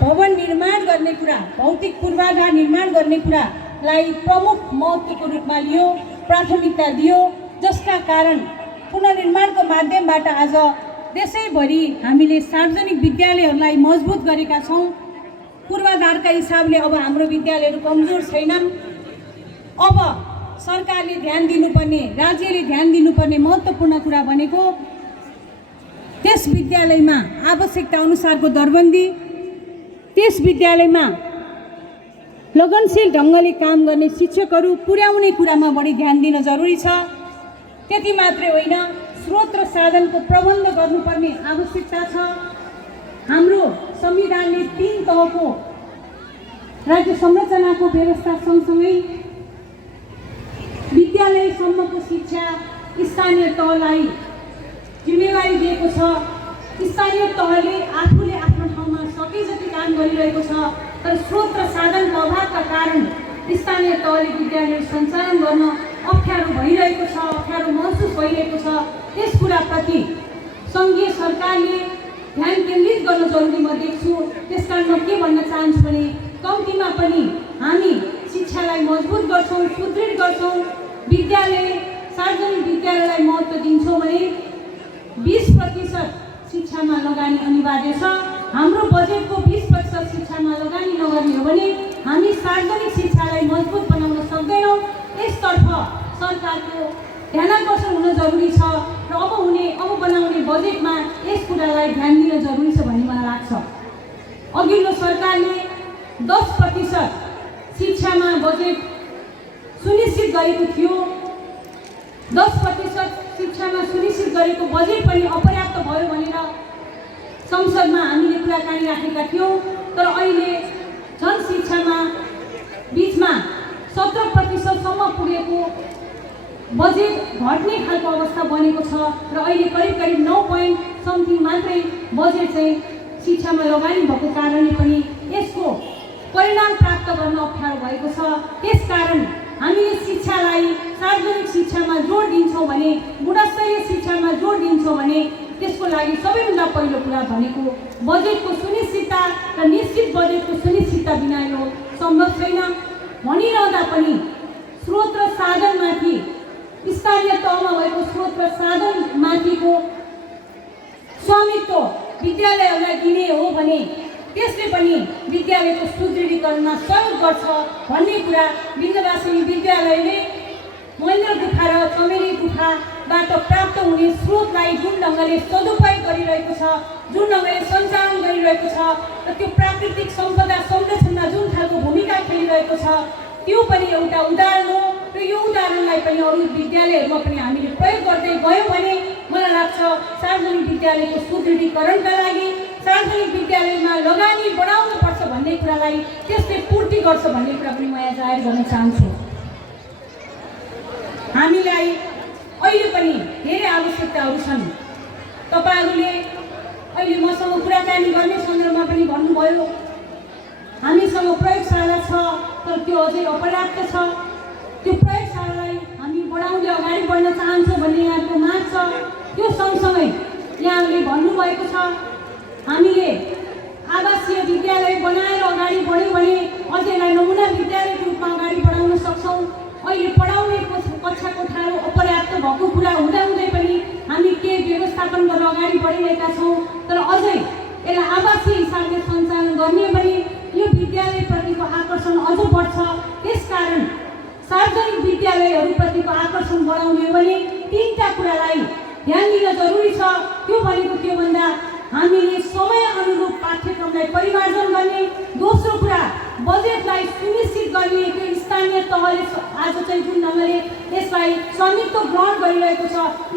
भवन निर्माण गर्ने कुरा, भौतिक पूर्वाधार निर्माण गर्ने कुरालाई प्रमुख महत्त्वको रूपमा लियो, प्राथमिकता दियो, जसका कारण पुनर्निर्माणको माध्यमबाट आज देशैभरि हामीले सार्वजनिक विद्यालयहरूलाई मजबुत गरेका छौँ। पूर्वाधारका हिसाबले अब हाम्रो विद्यालयहरू कमजोर छैनन्। अब सरकारले ध्यान दिनुपर्ने, राज्यले ध्यान दिनुपर्ने महत्त्वपूर्ण कुरा भनेको त्यस विद्यालयमा आवश्यकता अनुसारको दरबन्दी, त्यस विद्यालयमा लगनशील ढङ्गले काम गर्ने शिक्षकहरू पुर्याउने कुरामा बढी ध्यान दिन जरुरी छ। त्यति मात्रै होइन, स्रोत र साधनको प्रबन्ध गर्नुपर्ने आवश्यकता छ। हाम्रो संविधानले 3 तहको राज्य संरचनाको व्यवस्था सँगसँगै विद्यालयसम्मको शिक्षा स्थानीय तहलाई जिम्मेवारी दिएको छ। स्थानीय तहले आफूले आफ्नो ठाउँमा सके जति काम गरिरहेको छ, तर स्रोत र साधनको अभावका कारण स्थानीय तहले विद्यालय सञ्चालन गर्न अप्ठ्यारो भइरहेको छ, अप्ठ्यारो महसुस भइरहेको छ। यस कुराप्रति सङ्घीय सरकारले ध्यान केन्द्रित गर्न जरुरी म देख्छु। त्यसकारण म के भन्न चाहन्छु भने कम्तीमा पनि हामी शिक्षालाई मजबुत गर्छौँ, सुदृढ गर्छौँ, विद्यालय सार्वजनिक विद्यालयलाई महत्त्व दिन्छौँ भने 20% शिक्षामा लगानी अनिवार्य छ। हाम्रो बजेटको 20% शिक्षामा लगानी नगर्ने हो भने हामी सार्वजनिक शिक्षालाई मजबुत बनाउन सक्दैनौँ। यसतर्फ सरकारको ध्यानाकर्षण हुन जरुरी छ र अब बनाउने बजेटमा यस कुरालाई ध्यान दिन जरुरी छ भन्ने मलाई लाग्छ। अघिल्लो सरकारले 10% शिक्षामा बजेट सुनिश्चित गरेको थियो। 10% शिक्षामा सुनिश्चित गरेको बजेट पनि अपर्याप्त भयो भनेर संसदमा हामीले कुराकानी राखेका थियौँ। तर अहिले जनशिक्षामा बिचमा 17%सम्म पुगेको बजेट घट्ने खालको अवस्था बनेको छ र अहिले करिब 9 मात्रै बजेट चाहिँ शिक्षामा लगानी भएको कारणले पनि यसको परिणाम प्राप्त गर्न अप्ठ्यारो भएको छ। त्यसकारण हामीले शिक्षालाई सार्वजनिक शिक्षामा जोड दिन्छौँ भने, गुणस्तरीय शिक्षामा जोड दिन्छौँ भने त्यसको लागि सबैभन्दा पहिलो कुरा भनेको बजेटको सुनिश्चितता र निश्चित बजेटको सुनिश्चितता बिना यो सम्भव छैन। भनिरहँदा पनि स्रोत र साधनमाथि, स्थानीय तहमा भएको स्रोत र साधनमाथिको स्वामित्व विद्यालयहरूलाई दिने हो भने त्यसले पनि विद्यालयको सुदृढीकरणमा सहयोग गर्छ भन्ने कुरा विन्ध्यवासिनी विद्यालयले महेन्द्र गुफा र चमेली गुफाबाट प्राप्त हुने स्रोतलाई जुन ढङ्गले सदुपयोग गरिरहेको छ, जुन ढङ्गले सञ्चालन गरिरहेको छ र त्यो प्राकृतिक सम्पदा संरक्षणमा जुन खालको भूमिका खेलिरहेको छ त्यो पनि एउटा उदाहरण हो। र यो उदाहरणलाई पनि अरू विद्यालयहरूमा पनि हामीले प्रयोग गर्दै गयौँ भने मलाई लाग्छ सार्वजनिक विद्यालयको सुदृढीकरणका लागि सार्वजनिक विद्यालयमा लगानी बढाउनुपर्छ भन्ने कुरालाई त्यसले पूर्ति गर्छ भन्ने कुरा पनि म यहाँ जाहेर गर्न चाहन्छु। हामीलाई अहिले पनि धेरै आवश्यकताहरू छन्। तपाईँहरूले अहिले मसँग कुराकानी गर्ने सन्दर्भमा पनि भन्नुभयो हामीसँग प्रयोगशाला छ तर त्यो अझै अपर्याप्त छ। त्यो प्रयोगशालालाई हामी बढाउँदै अगाडि बढ्न चाहन्छौँ भन्ने यहाँको माग छ। त्यो सँगसँगै यहाँहरूले भन्नुभएको छ हामीले आवासीय विद्यालय बनाएर अगाडि बढ्यौँ भने अझैलाई नमुना विद्यालयको रूपमा अगाडि बढाउन सक्छौँ। अहिले पढाउने कक्षा कोठाहरू अपर्याप्त भएको कुरा हुँदाहुँदै पनि हामी के व्यवस्थापन गरेर अगाडि बढिरहेका छौँ। तर अझै यसलाई आवासीय हिसाबले सञ्चालन गर्ने भने यो विद्यालयप्रतिको आकर्षण अझ बढ्छ। त्यसकारण सार्वजनिक विद्यालयहरूप्रतिको आकर्षण बढाउने हो भने 3टा कुरालाई ध्यान दिन जरुरी छ। त्यो भनेको के भन्दा हामीले समय अनुरूप पाठ्यक्रमलाई परिमार्जन गर्ने, दोस्रो कुरा बजेटलाई सुनिश्चित गर्ने। त्यो स्थानीय तहले आज चाहिँ जुन ढङ्गले यसलाई स्वामित्व ग्रहण गरिरहेको छ,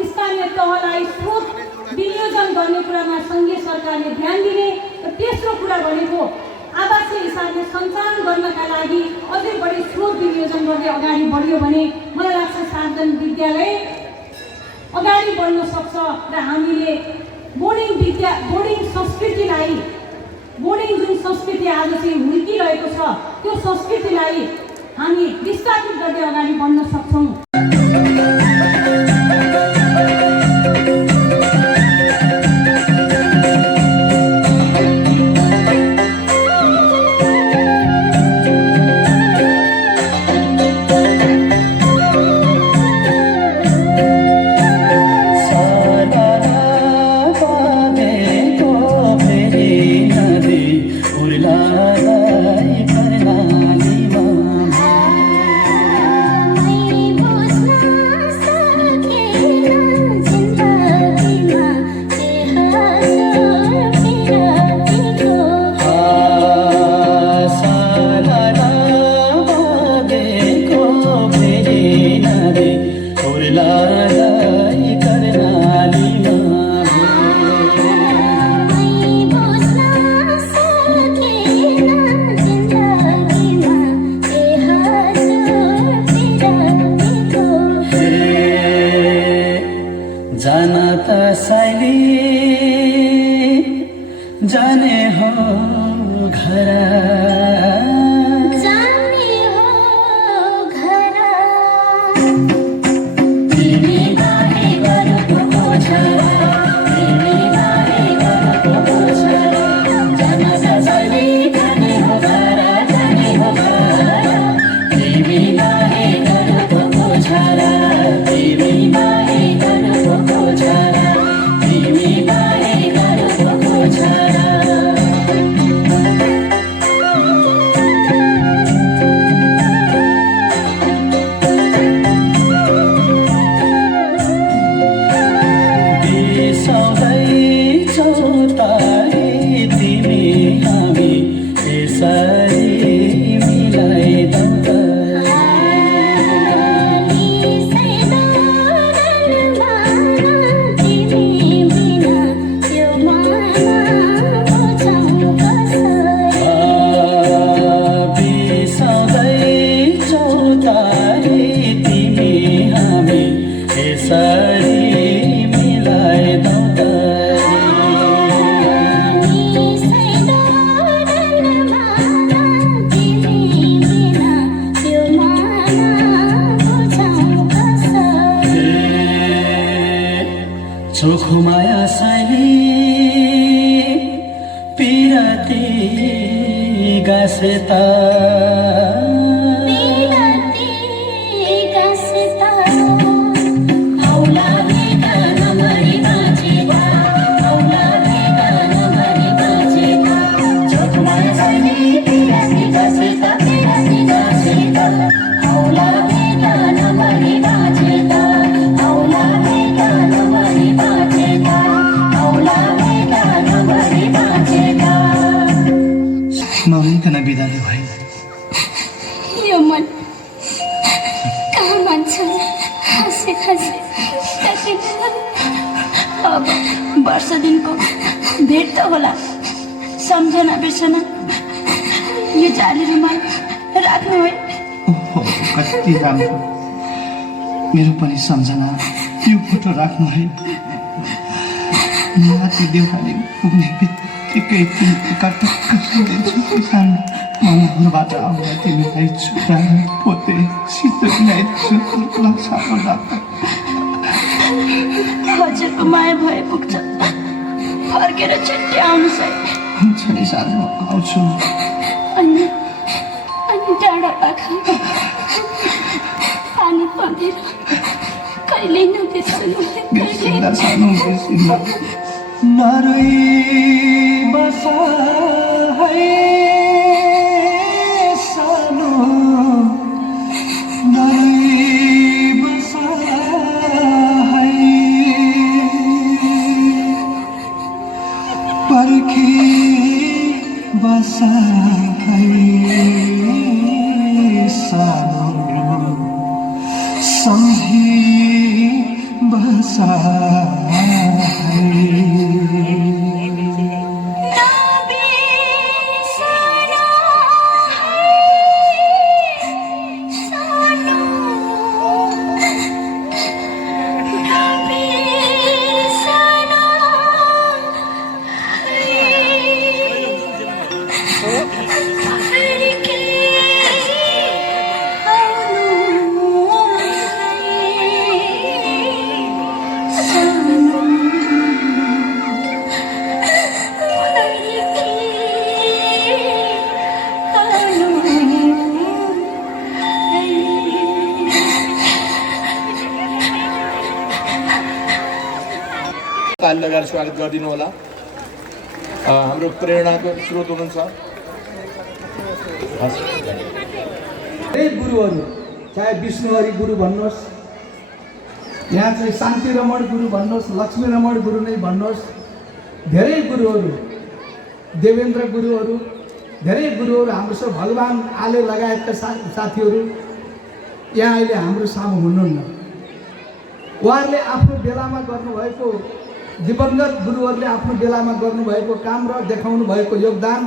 स्थानीय तहलाई स्रोत विनियोजन गर्ने कुरामा सङ्घीय सरकारले ध्यान दिने। र तेस्रो कुरा भने सञ्चालन गर्नका लागि अझै बढी स्रोत विनियोजन गर्दै अगाडि बढ्यो भने मलाई लाग्छ सार्वजनिक विद्यालय अगाडि बढ्न सक्छ र हामीले बोर्डिङ संस्कृतिलाई बोर्डिङ जुन संस्कृति आज चाहिँ हुर्किरहेको छ त्यो संस्कृतिलाई हामी विस्थापित गर्दै अगाडि बढ्न सक्छौँ। जाने हो घर चोखो माया साली पिराती गासेता नलिकन बिदाले भयो यो मन कहाँ मान्छ हाँसे हाँसे अब वर्ष दिनको भेट त होला सम्झना बिर्सना यो जाली रुमाल राख्नु है। कति राम्रो मेरो पनि सम्झना यो फोटो राख्नु है। माथि देउराली पुग्ने बित्तिकै तिमीको कटक्क सुन्दैछु सानो मबाट आउँदा तिमीलाई छुट्टा पोते शीतल ल्याइदिन्छु सानो राख्दा हजुरको माया भए पुग्छ फर्केर छिट्टै आउनुहोस् है। हुन्छ नि सानो आउँछु। अनि डाँडा पाखा पानी पँधेर कहिल्यै नबिर्सनु सानो बिर्सिन्न नरोई बसा है सानो नरोई बसा है पर्खी बसा है सानो सम्झी बसा ताली लगाएर स्वागत गरिदिनु होला। हाम्रो प्रेरणाको स्रोत हुनुहुन्छ। धेरै गुरुहरू, चाहे विष्णुहरि गुरु भन्नुहोस्, यहाँ चाहिँ शान्ति रमण गुरु भन्नुहोस्, लक्ष्मी रमण गुरु नै भन्नुहोस्, धेरै गुरुहरू, देवेन्द्र गुरुहरू, धेरै गुरुहरू हाम्रो सब भगवान् आले लगायतका साथीहरू यहाँ अहिले हाम्रो सामु हुनुहुन्न। उहाँहरूले आफ्नो बेलामा गर्नुभएको, दिवंगत गुरुहरूले आफ्नो बेलामा गर्नुभएको काम र देखाउनु भएको योगदान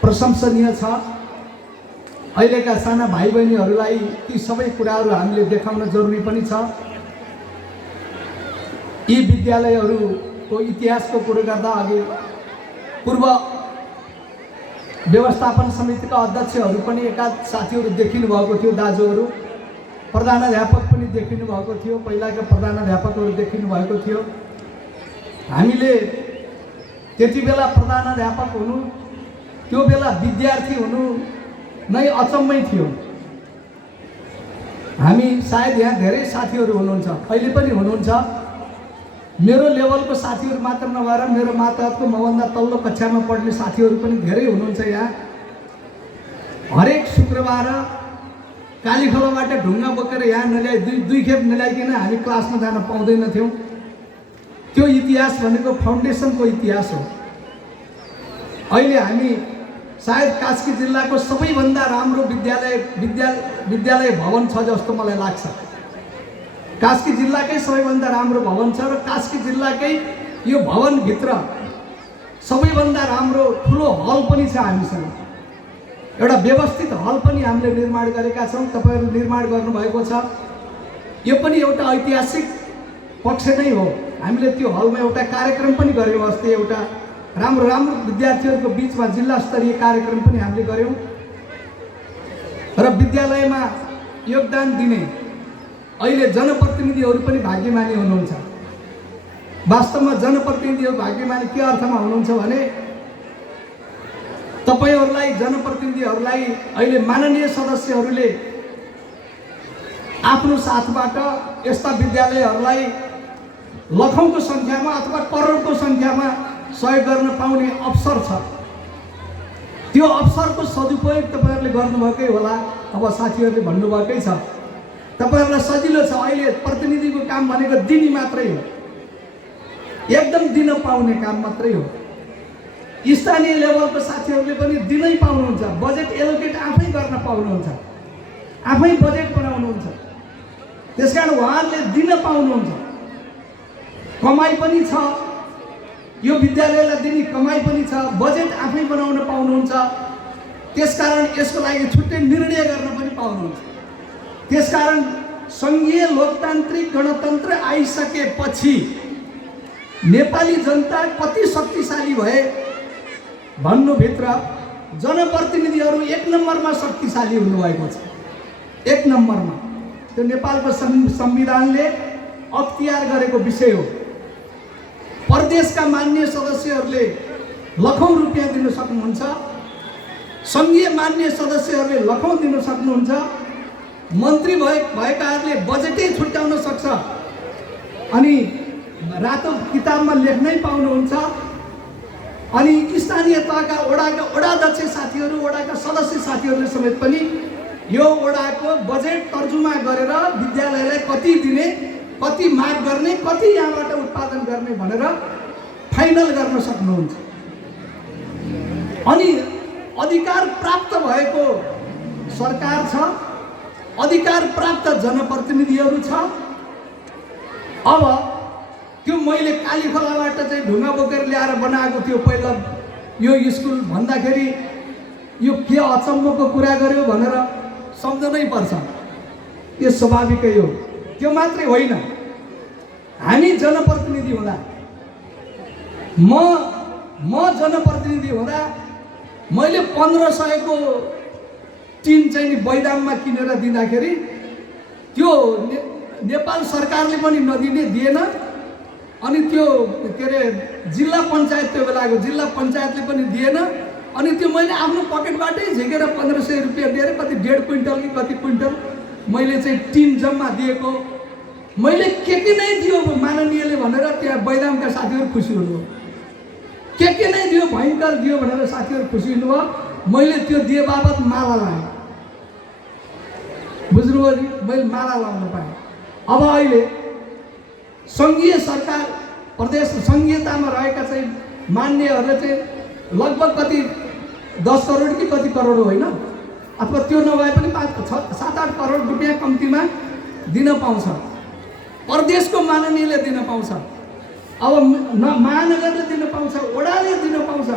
प्रशंसनीय छ। अहिलेका साना भाइ बहिनीहरूलाई ती सबै कुराहरू हामीले देखाउन जरुरी पनि छ। यी विद्यालयहरूको इतिहासको कुरो गर्दा अघि पूर्व व्यवस्थापन समितिका अध्यक्षहरू पनि एकाध साथीहरू देखिनु भएको थियो, दाजुहरू, प्रधानाध्यापक पनि देखिनु भएको थियो, पहिलाका प्रधानाध्यापकहरू देखिनु भएको थियो। हामीले त्यति बेला प्रधानाध्यापक हुनु, त्यो बेला विद्यार्थी हुनु नै अचम्मै थियो। हामी सायद यहाँ धेरै साथीहरू हुनुहुन्छ, अहिले पनि हुनुहुन्छ। मेरो लेभलको साथीहरू मात्र नभएर मेरो माताहतको मभन्दा तल्लो कक्षामा पढ्ने साथीहरू पनि धेरै हुनुहुन्छ यहाँ। हरेक शुक्रबार कालीखोलाबाट ढुङ्गा बोकेर यहाँ नल्याइ दुई खेप नल्याइकन हामी क्लासमा जान पाउँदैनथ्यौँ। त्यो इतिहास भनेको फाउन्डेसनको इतिहास हो। अहिले हामी सायद कास्की जिल्लाको सबैभन्दा राम्रो विद्यालय भवन छ जस्तो मलाई लाग्छ। कास्की जिल्लाकै सबैभन्दा राम्रो भवन छ र कास्की जिल्लाकै यो भवनभित्र सबैभन्दा राम्रो ठुलो हल पनि छ हामीसँग। एउटा व्यवस्थित हल पनि हामीले निर्माण गरेका छौँ, तपाईँहरू निर्माण गर्नुभएको छ। यो पनि एउटा ऐतिहासिक पक्ष नै हो। हामीले त्यो हलमा एउटा कार्यक्रम पनि गऱ्यौँ अस्ति, एउटा राम्रो राम्रो विद्यार्थीहरूको बिचमा जिल्ला स्तरीय कार्यक्रम पनि हामीले गऱ्यौँ। र विद्यालयमा योगदान दिने अहिले जनप्रतिनिधिहरू पनि भाग्यमानी हुनुहुन्छ। वास्तवमा जनप्रतिनिधिहरू भाग्यमानी के अर्थमा हुनुहुन्छ भने तपाईहरूलाई, जनप्रतिनिधिहरूलाई अहिले माननीय सदस्यहरूले आफ्नो साथबाट यस्ता विद्यालयहरूलाई लाखौँको सङ्ख्यामा अथवा करोडको सङ्ख्यामा सहयोग गर्न पाउने अवसर छ। त्यो अवसरको सदुपयोग तपाईँहरूले गर्नुभएकै होला। अब साथीहरूले भन्नुभएकै छ, तपाईँहरूलाई सजिलो छ। अहिले प्रतिनिधिको काम भनेको दिने मात्रै हो, एकदम दिन पाउने काम मात्रै हो। स्थानीय लेभलको साथीहरूले पनि दिनै पाउनुहुन्छ, बजेट एलोकेट आफै गर्न पाउनुहुन्छ, आफै बजेट बनाउनुहुन्छ। त्यसकारण उहाँहरूले दिन पाउनुहुन्छ। कमाइ पनि छ, यो विद्यालयलाई दिने कमाइ पनि छ, बजेट आफै बनाउन पाउनुहुन्छ। त्यसकारण यसको लागि छुट्टै निर्णय गर्न पनि पाउनुहुन्छ। त्यसकारण सङ्घीय लोकतान्त्रिक गणतन्त्र आइसकेपछि नेपाली जनता कति शक्तिशाली भए भन्नुभित्र जनप्रतिनिधिहरू एक नम्बरमा शक्तिशाली हुनुभएको छ। एक नम्बरमा त्यो नेपालको संविधानले अख्तियार गरेको विषय हो। प्रदेशका मान्य सदस्यहरूले लाखौँ रुपियाँ दिन सक्नुहुन्छ, सङ्घीय मान्य सदस्यहरूले लाखौँ दिन सक्नुहुन्छ, मन्त्री भएकाहरूले बजेटै छुट्याउन सक्छ अनि रातो किताबमा लेख्नै पाउनुहुन्छ। अनि स्थानीय तहका वडाध्यक्ष साथीहरू, वडाका सदस्य साथीहरूले समेत पनि यो वडाको बजेट तर्जुमा गरेर विद्यालयलाई कति दिने, कति माग गर्ने, कति यहाँबाट उत्पादन गर्ने भनेर फाइनल गर्न सक्नुहुन्छ। अनि अधिकार प्राप्त भएको सरकार छ, अधिकार प्राप्त जनप्रतिनिधिहरू छ। अब त्यो मैले कालीखोलाबाट चाहिँ ढुङ्गा बोकेर ल्याएर बनाएको थियो पहिला यो स्कुल भन्दाखेरि यो के अचम्मको कुरा गर्यो भनेर सम्झनै पर्छ। यो स्वाभाविकै हो। त्यो मात्रै होइन, हामी जनप्रतिनिधि हुँदा, म जनप्रतिनिधि हुँदा मैले 1500 को टिन चाहिँ नि बैदाममा किनेर दिँदाखेरि त्यो नेपाल सरकारले पनि नदिने दिएन। अनि त्यो के अरे जिल्ला पञ्चायत त्यो बेलाको जिल्ला पञ्चायतले पनि दिएन। अनि त्यो मैले आफ्नो पकेटबाटै झिकेर 1500 रुपियाँ दिएर कति 1.5 क्विन्टल कि कति क्विन्टल मैले चाहिँ टिन जम्मा दिएको। मैले के नै दियो माननीयले भनेर त्यहाँ बैदामका साथीहरू खुसी हुनुभयो। के नै दियो भयङ्कर दियो भनेर साथीहरू खुसी हुनुभयो। मैले त्यो दिए बाबत माला लगाएँ। बुझ्नुभयो नि, मैले माला लगाउन पाएँ। अब अहिले सङ्घीय सरकार प्रदेश सङ्घीयतामा रहेका चाहिँ मान्यहरूले चाहिँ लगभग कति 10 करोड कि कति करोड होइन, अथवा त्यो नभए पनि 7-8 करोड रुपियाँ कम्तीमा दिन पाउँछ। प्रदेशको माननीयले दिन पाउँछ। अब महानगरले दिन पाउँछ, वडाले दिन पाउँछ।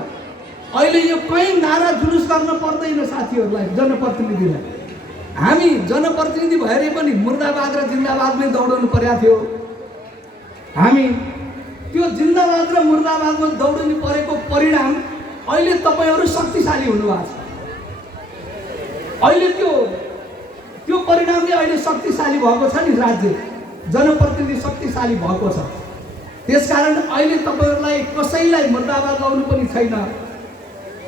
अहिले यो कहीँ नारा जुलुस गर्न पर्दैन साथीहरूलाई, जनप्रतिनिधिलाई। हामी जनप्रतिनिधि भएरै पनि मुर्दाबाद र जिन्दाबादमै दौडनु परेको थियो। हामी त्यो जिन्दाबाद र मुर्दाबादमा दौडनु परेको परिणाम अहिले तपाईँहरू शक्तिशाली हुनुभएको छ। अहिले त्यो परिणामले अहिले शक्तिशाली भएको छ नि, राज्य जनप्रतिनिधि शक्तिशाली भएको छ। त्यसकारण अहिले तपाईँहरूलाई कसैलाई मुर्दाबाद लाउनु पनि छैन,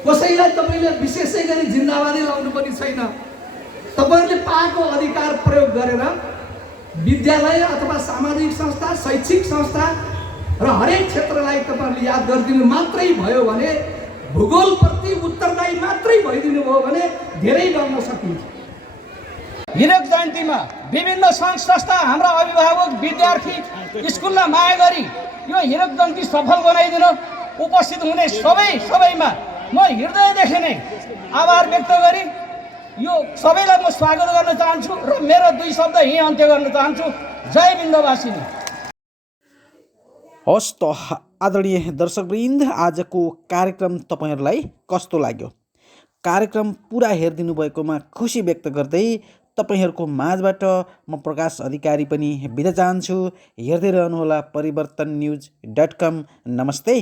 कसैलाई तपाईँले विशेषै गरी जिन्दाबादै लाउनु पनि छैन। तपाईँहरूले पाएको अधिकार प्रयोग गरेर विद्यालय अथवा सामाजिक संस्था, शैक्षिक संस्था र हरेक क्षेत्रलाई तपाईँहरूले याद गरिदिनु मात्रै भयो भने, भूगोलप्रति उत्तरदायी मात्रै भइदिनु भयो भने धेरै गर्न सकिन्छ। हिरक जयन्तीमा विभिन्न सङ्घ संस्था, हाम्रा अभिभावक, विद्यार्थी, स्कुललाई माया गरी यो हिरक जयन्ती सफल बनाइदिन उपस्थित हुने सबैमा म हृदयदेखि नै आभार व्यक्त गरी यो सबैलाई म स्वागत गर्न चाहन्छु र मेरो 2 शब्द यहीँ अन्त्य गर्न चाहन्छु। जय बिन्दवासिनी। हस् त आदरणीय दर्शकवृन्द, आजको कार्यक्रम तपाईँहरूलाई कस्तो लाग्यो? कार्यक्रम पुरा हेरिदिनु भएकोमा खुसी व्यक्त गर्दै तपाईँहरूको माझबाट म प्रकाश अधिकारी पनि बिदा चाहन्छु। हेर्दै रहनुहोला परिवर्तन न्युज.com। नमस्ते।